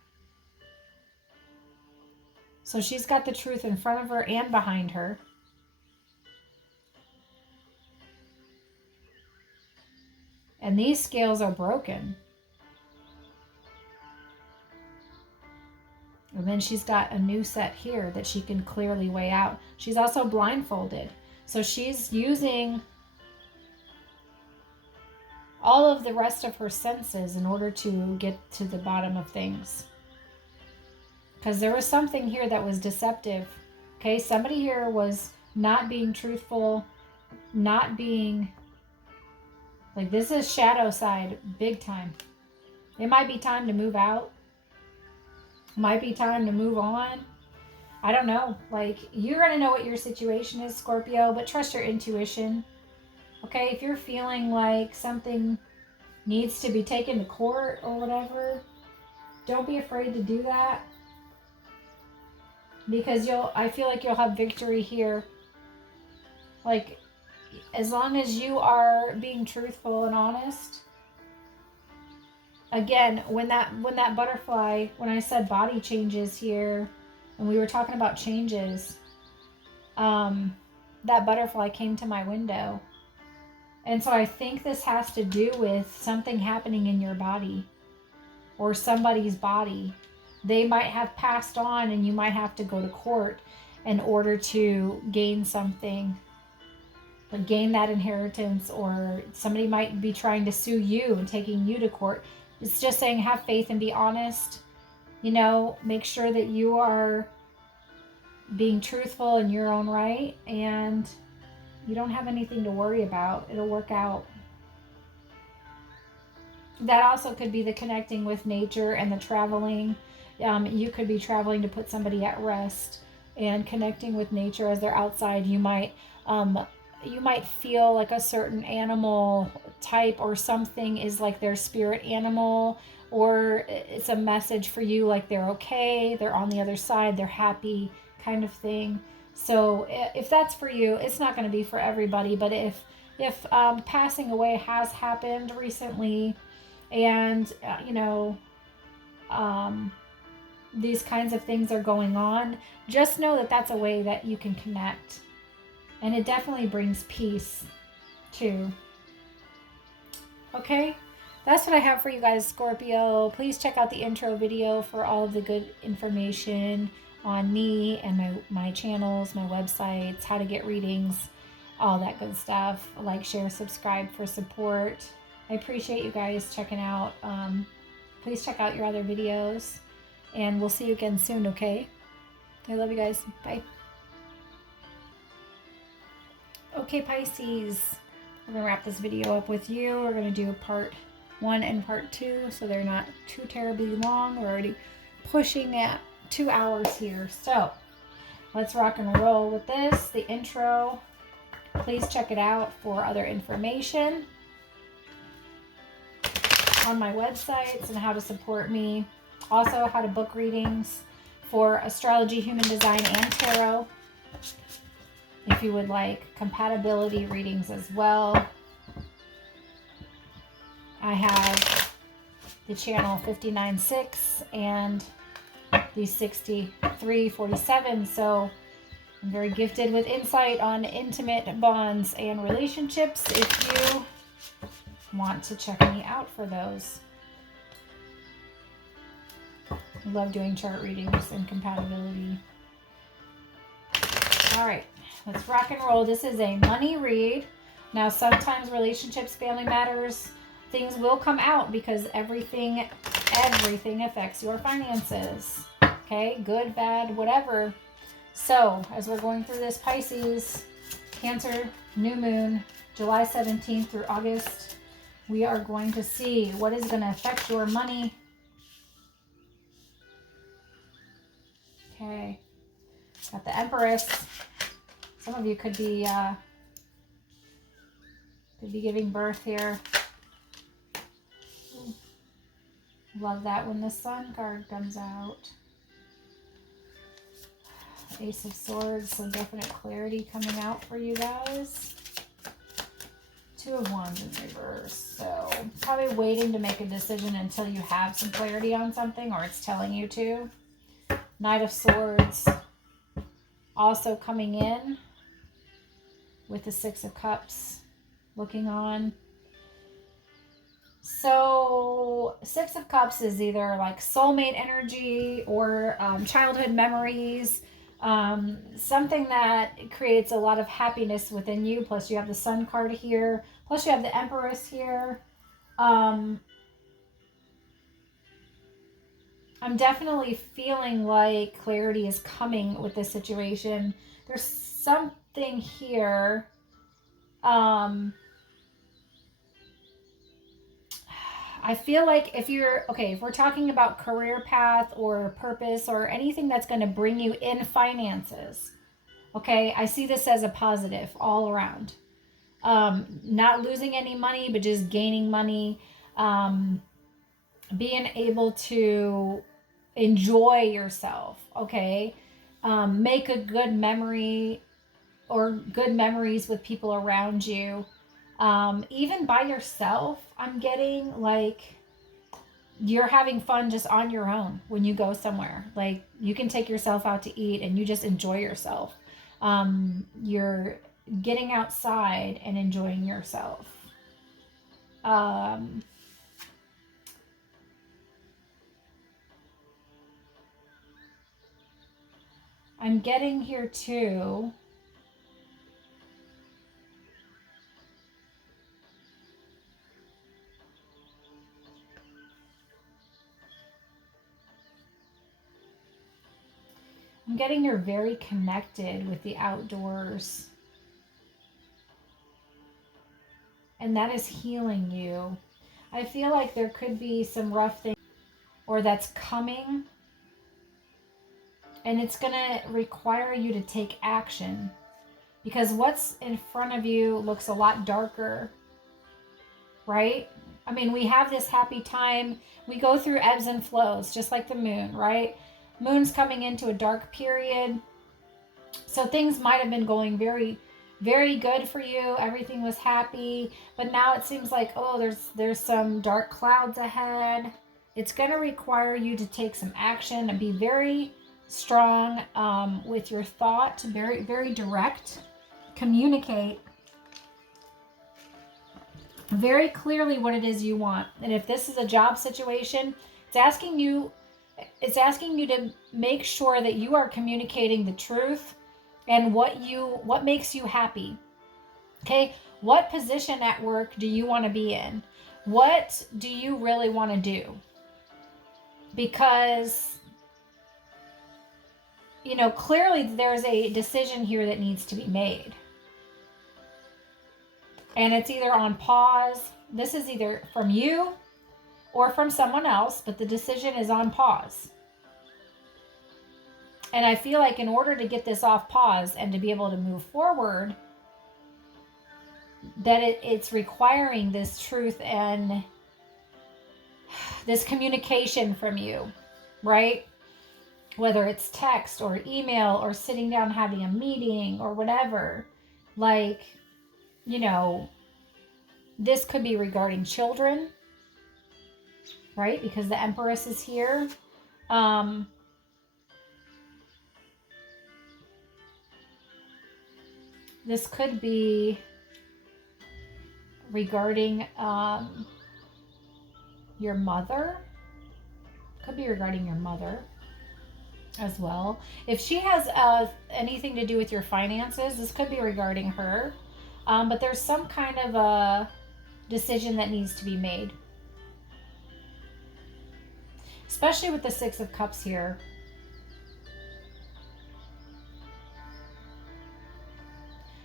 So she's got the truth in front of her and behind her. And these scales are broken. And then she's got a new set here that she can clearly weigh out. She's also blindfolded. So she's using all of the rest of her senses in order to get to the bottom of things. Because there was something here that was deceptive. Okay, somebody here was not being truthful, not being, like, this is shadow side big time. It might be time to move out. Might be time to move on. I don't know. Like, you're going to know what your situation is, Scorpio, but trust your intuition. Okay, if you're feeling like something needs to be taken to court or whatever, don't be afraid to do that. Because I feel like you'll have victory here. Like, as long as you are being truthful and honest. Again, when that butterfly, when I said body changes here, and we were talking about changes, that butterfly came to my window. And so I think this has to do with something happening in your body or somebody's body. They might have passed on and you might have to go to court in order to gain something, like gain that inheritance, or somebody might be trying to sue you and taking you to court. It's just saying have faith and be honest. You know, make sure that you are being truthful in your own right, and you don't have anything to worry about. It'll work out. That also could be the connecting with nature and the traveling. You could be traveling to put somebody at rest and connecting with nature as they're outside. You might feel like a certain animal type or something is like their spirit animal, or it's a message for you like they're okay, they're on the other side, they're happy, kind of thing. So if that's for you, it's not going to be for everybody, but if passing away has happened recently, and these kinds of things are going on, just know that that's a way that you can connect, and it definitely brings peace too. Okay, that's what I have for you guys, Scorpio. Please check out the intro video for all of the good information on me and my channels, my websites, how to get readings, all that good stuff. Like, share, subscribe for support. I appreciate you guys checking out. Please check out your other videos, and we'll see you again soon, okay? I love you guys. Bye. Okay, Pisces, we're going to wrap this video up with you. We're going to do part 1 and part 2, so they're not too terribly long. We're already pushing at 2 hours here. So let's rock and roll with this. The intro, please check it out for other information on my websites and how to support me. Also, how to book readings for astrology, human design, and tarot. If you would like compatibility readings as well. I have the channel 59.6 and the 63.47. So I'm very gifted with insight on intimate bonds and relationships if you want to check me out for those. I love doing chart readings and compatibility. All right, let's rock and roll. This is a money read. Now, sometimes relationships, family matters, things will come out because everything affects your finances. Okay, good, bad, whatever. So, as we're going through this, Pisces, Cancer, new moon, July 17th through August, we are going to see what is going to affect your money. Okay, got the Empress. Some of you could be giving birth here. Ooh. Love that when the Sun card comes out. Ace of Swords, some definite clarity coming out for you guys. Two of Wands in reverse. So probably waiting to make a decision until you have some clarity on something, or it's telling you to. Knight of Swords also coming in with the Six of Cups looking on. So Six of Cups is either like soulmate energy or childhood memories, something that creates a lot of happiness within you. Plus you have the Sun card here, plus you have the Empress here. I'm definitely feeling like clarity is coming with this situation. There's something here. I feel like if we're talking about career path or purpose or anything that's going to bring you in finances, okay, I see this as a positive all around. Not losing any money, but just gaining money. Being able to enjoy yourself, okay? Make a good memory or good memories with people around you. Even by yourself, I'm getting like you're having fun just on your own when you go somewhere. Like you can take yourself out to eat and you just enjoy yourself. You're getting outside and enjoying yourself. I'm getting here too. I'm getting you're very connected with the outdoors. And that is healing you. I feel like there could be some rough things or that's coming. And it's going to require you to take action. Because what's in front of you looks a lot darker. Right? I mean, we have this happy time. We go through ebbs and flows, just like the moon, right? Moon's coming into a dark period. So things might have been going very, very good for you. Everything was happy. But now it seems like, oh, there's some dark clouds ahead. It's going to require you to take some action and be very strong with your thought, very, very direct. Communicate very clearly what it is you want. And if this is a job situation, it's asking you to make sure that you are communicating the truth and what makes you happy. Okay? What position at work do you want to be in? What do you really want to do? Because clearly there's a decision here that needs to be made. And it's either on pause. This is either from you or from someone else, but the decision is on pause. And I feel like in order to get this off pause and to be able to move forward, that it's requiring this truth and this communication from you, right? Whether it's text or email or sitting down having a meeting or whatever. Like, this could be regarding children, right? Because the Empress is here. This could be regarding your mother. Could be regarding your mother as well. If she has anything to do with your finances, this could be regarding her. But there's some kind of a decision that needs to be made. Especially with the Six of Cups here.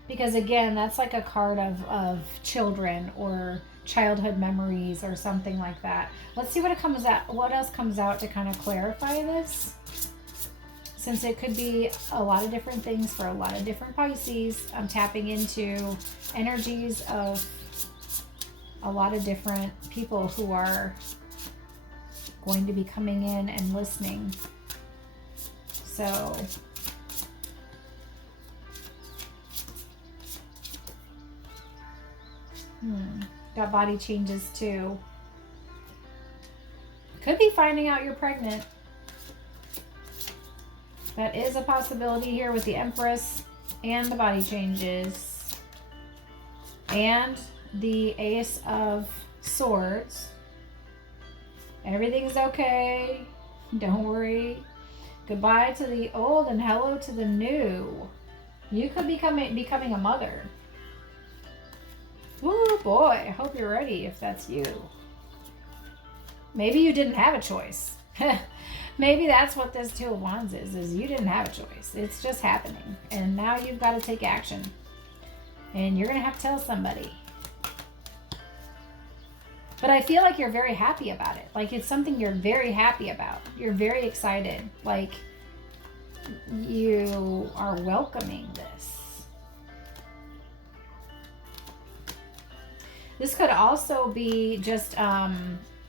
Because again, that's like a card of children or childhood memories or something like that. Let's see what else comes out to kind of clarify this. Since it could be a lot of different things for a lot of different Pisces, I'm tapping into energies of a lot of different people who are going to be coming in and listening. So got body changes too. Could be finding out you're pregnant. That is a possibility here with the Empress and the body changes. And the Ace of Swords. Everything's okay. Don't worry. Goodbye to the old and hello to the new. You could be becoming a mother. Ooh, boy. I hope you're ready if that's you. Maybe you didn't have a choice. Maybe that's what this Two of Wands is you didn't have a choice. It's just happening. And now you've got to take action. And you're going to have to tell somebody. But I feel like you're very happy about it. Like it's something you're very happy about. You're very excited. Like you are welcoming this. This could also be just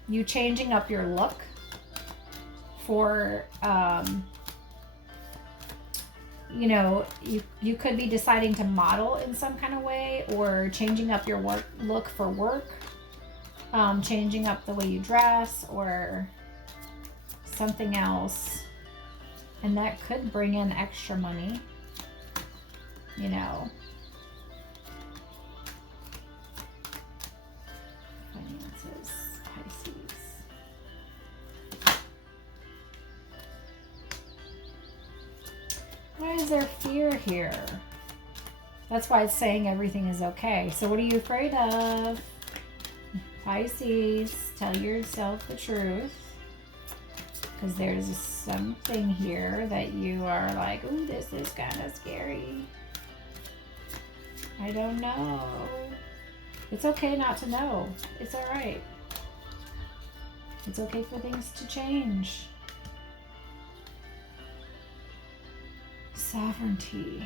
you changing up your look for, you know, you could be deciding to model in some kind of way, or changing up your look for work, changing up the way you dress or something else. And that could bring in extra money, you know. Finances, Pisces. Why is there fear here? That's why it's saying everything is okay. So what are you afraid of? Pisces, tell yourself the truth. Because there's something here that you are like, ooh, this is kind of scary. I don't know. It's okay not to know. It's all right. It's okay for things to change. Sovereignty.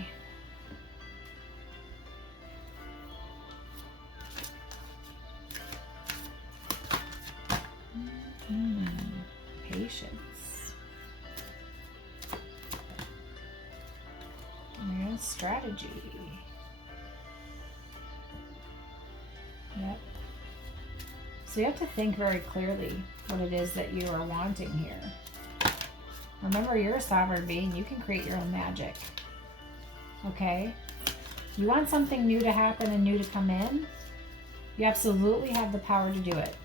Patience. And strategy. Yep. So you have to think very clearly what it is that you are wanting here. Remember, you're a sovereign being. You can create your own magic. Okay? You want something new to happen and new to come in? You absolutely have the power to do it.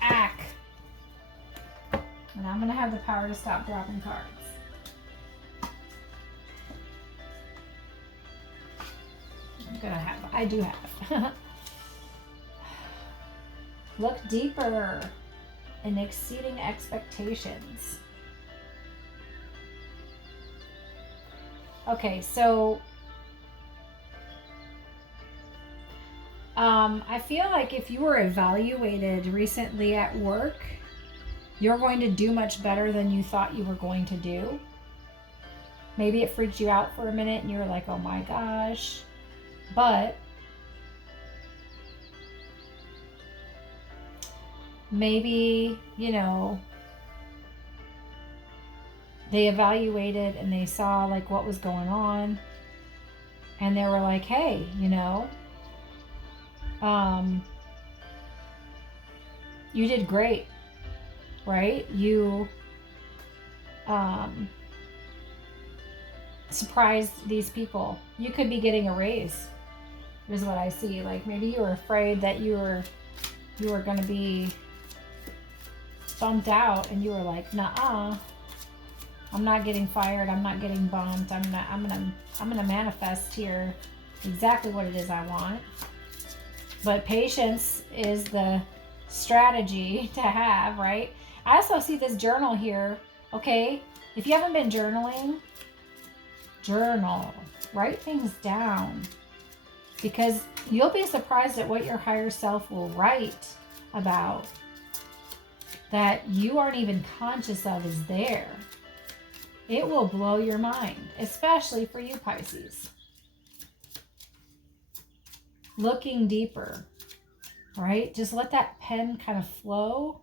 Act. And I'm going to have the power to stop dropping cards. I do have. Look deeper in exceeding expectations. Okay, so I feel like if you were evaluated recently at work, you're going to do much better than you thought you were going to do. Maybe it freaked you out for a minute and you were like, oh my gosh. But maybe, you know, they evaluated and they saw like what was going on, and they were like, hey, you know, you did great, right? You surprised these people. You could be getting a raise, is what I see. Like maybe you were afraid that you were going to be bumped out, and you were like, nuh-uh, I'm not getting fired. I'm not getting bumped. I'm gonna manifest here exactly what it is I want. But patience is the strategy to have, right? I also see this journal here. Okay, if you haven't been journaling, journal, write things down, because you'll be surprised at what your higher self will write about that you aren't even conscious of is there. It will blow your mind, especially for you, Pisces. Looking deeper, right? Just let that pen kind of flow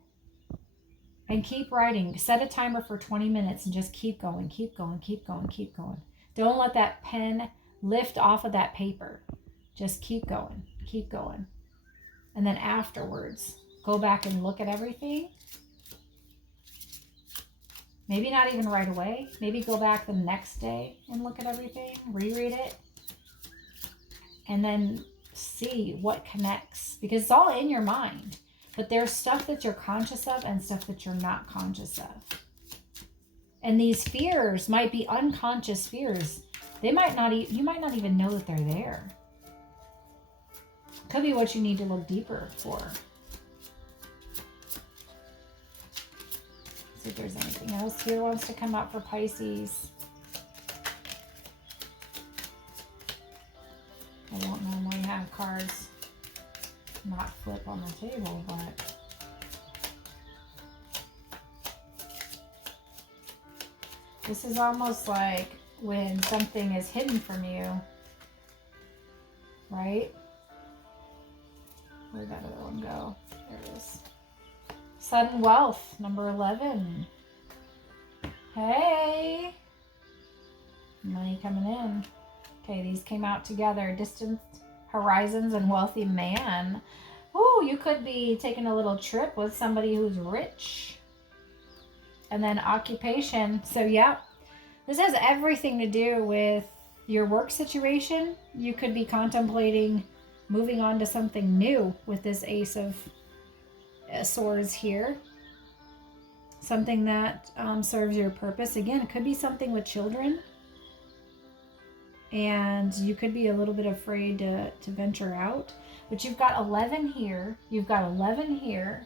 and keep writing. Set a timer for 20 minutes and just keep going, keep going, keep going, keep going. Don't let that pen lift off of that paper. Just keep going, keep going. And then afterwards, go back and look at everything. Maybe not even right away. Maybe go back the next day and look at everything, reread it, and then see what connects. Because it's all in your mind. But there's stuff that you're conscious of and stuff that you're not conscious of. And these fears might be unconscious fears. They might not. You might not even know that they're there. Could be what you need to look deeper for. See if there's anything else here wants to come up for Pisces. I don't normally have cards. not flip on the table, but this is almost like when something is hidden from you, right? Where'd that other one go? There it is. Sudden wealth, number 11. Hey! Money coming in. Okay, these came out together. Distant horizons and wealthy man. Ooh, you could be taking a little trip with somebody who's rich. And then occupation. So, yeah, this has everything to do with your work situation. You could be contemplating moving on to something new with this Ace of Swords here. Something that serves your purpose. Again, it could be something with children. And you could be a little bit afraid to venture out. But you've got 11 here. You've got 11 here.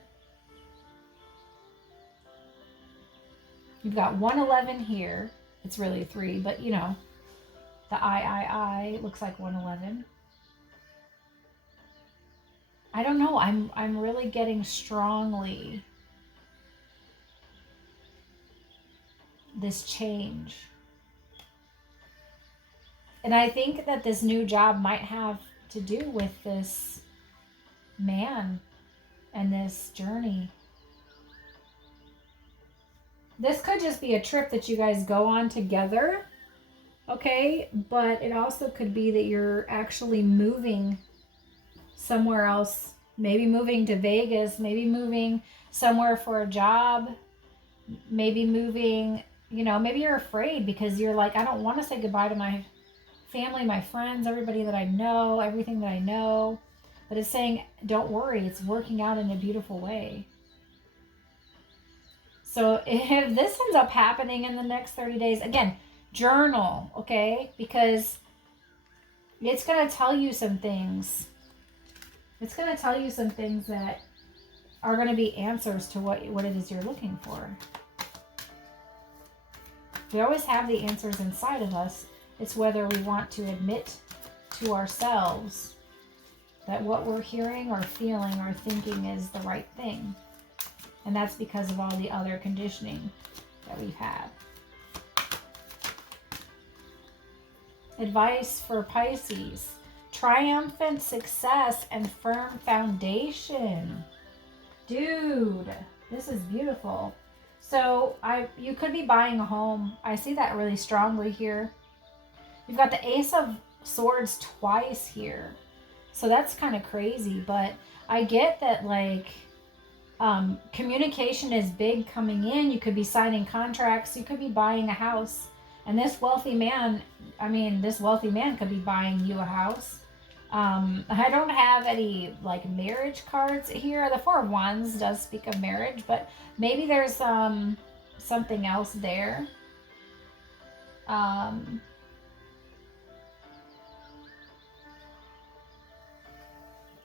You've got 111 here. It's really 3, but you know, the I looks like 111. I don't know. I'm really getting strongly this change. And I think that this new job might have to do with this man and this journey. This could just be a trip that you guys go on together, okay? But it also could be that you're actually moving somewhere else. Maybe moving to Vegas, maybe moving somewhere for a job, maybe moving, you know, maybe you're afraid because you're like, I don't want to say goodbye to my family, my friends, everybody that I know, everything that I know. But it's saying, don't worry, it's working out in a beautiful way. So if this ends up happening in the next 30 days, again, journal, okay? Because it's going to tell you some things. It's going to tell you some things that are going to be answers to what it is you're looking for. We always have the answers inside of us. It's whether we want to admit to ourselves that what we're hearing or feeling or thinking is the right thing. And that's because of all the other conditioning that we've had. Advice for Pisces. Triumphant success and firm foundation. Dude, this is beautiful. So you could be buying a home. I see that really strongly here. You've got the Ace of Swords twice here. So that's kind of crazy. But I get that, like, communication is big coming in. You could be signing contracts. You could be buying a house. And this wealthy man could be buying you a house. I don't have any, like, marriage cards here. The Four of Wands does speak of marriage. But maybe there's something else there.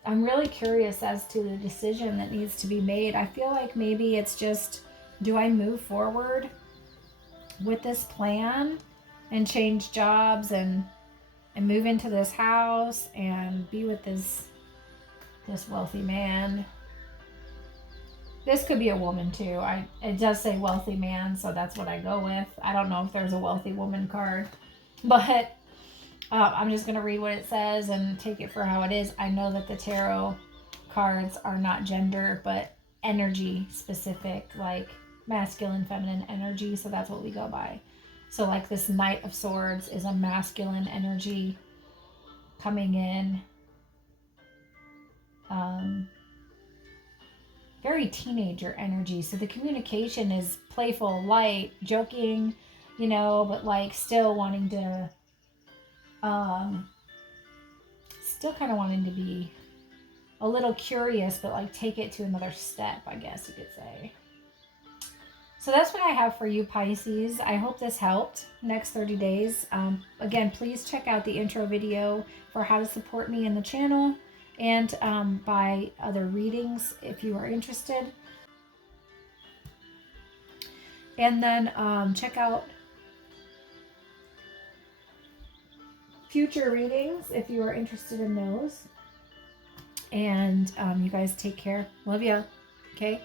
I'm really curious as to the decision that needs to be made. I feel like maybe it's just, do I move forward with this plan and change jobs and move into this house and be with this wealthy man? This could be a woman too. It does say wealthy man, so that's what I go with. I don't know if there's a wealthy woman card, but I'm just going to read what it says and take it for how it is. I know that the tarot cards are not gender, but energy specific, like masculine, feminine energy. So that's what we go by. So like this Knight of Swords is a masculine energy coming in. Very teenager energy. So the communication is playful, light, joking, you know, but like still wanting to still kind of wanting to be a little curious, but like take it to another step, I guess you could say. So that's what I have for you, Pisces. I hope this helped next 30 days. Again, please check out the intro video for how to support me in the channel and buy other readings if you are interested. And then check out future readings if you are interested in those. And you guys take care. Love ya. Okay.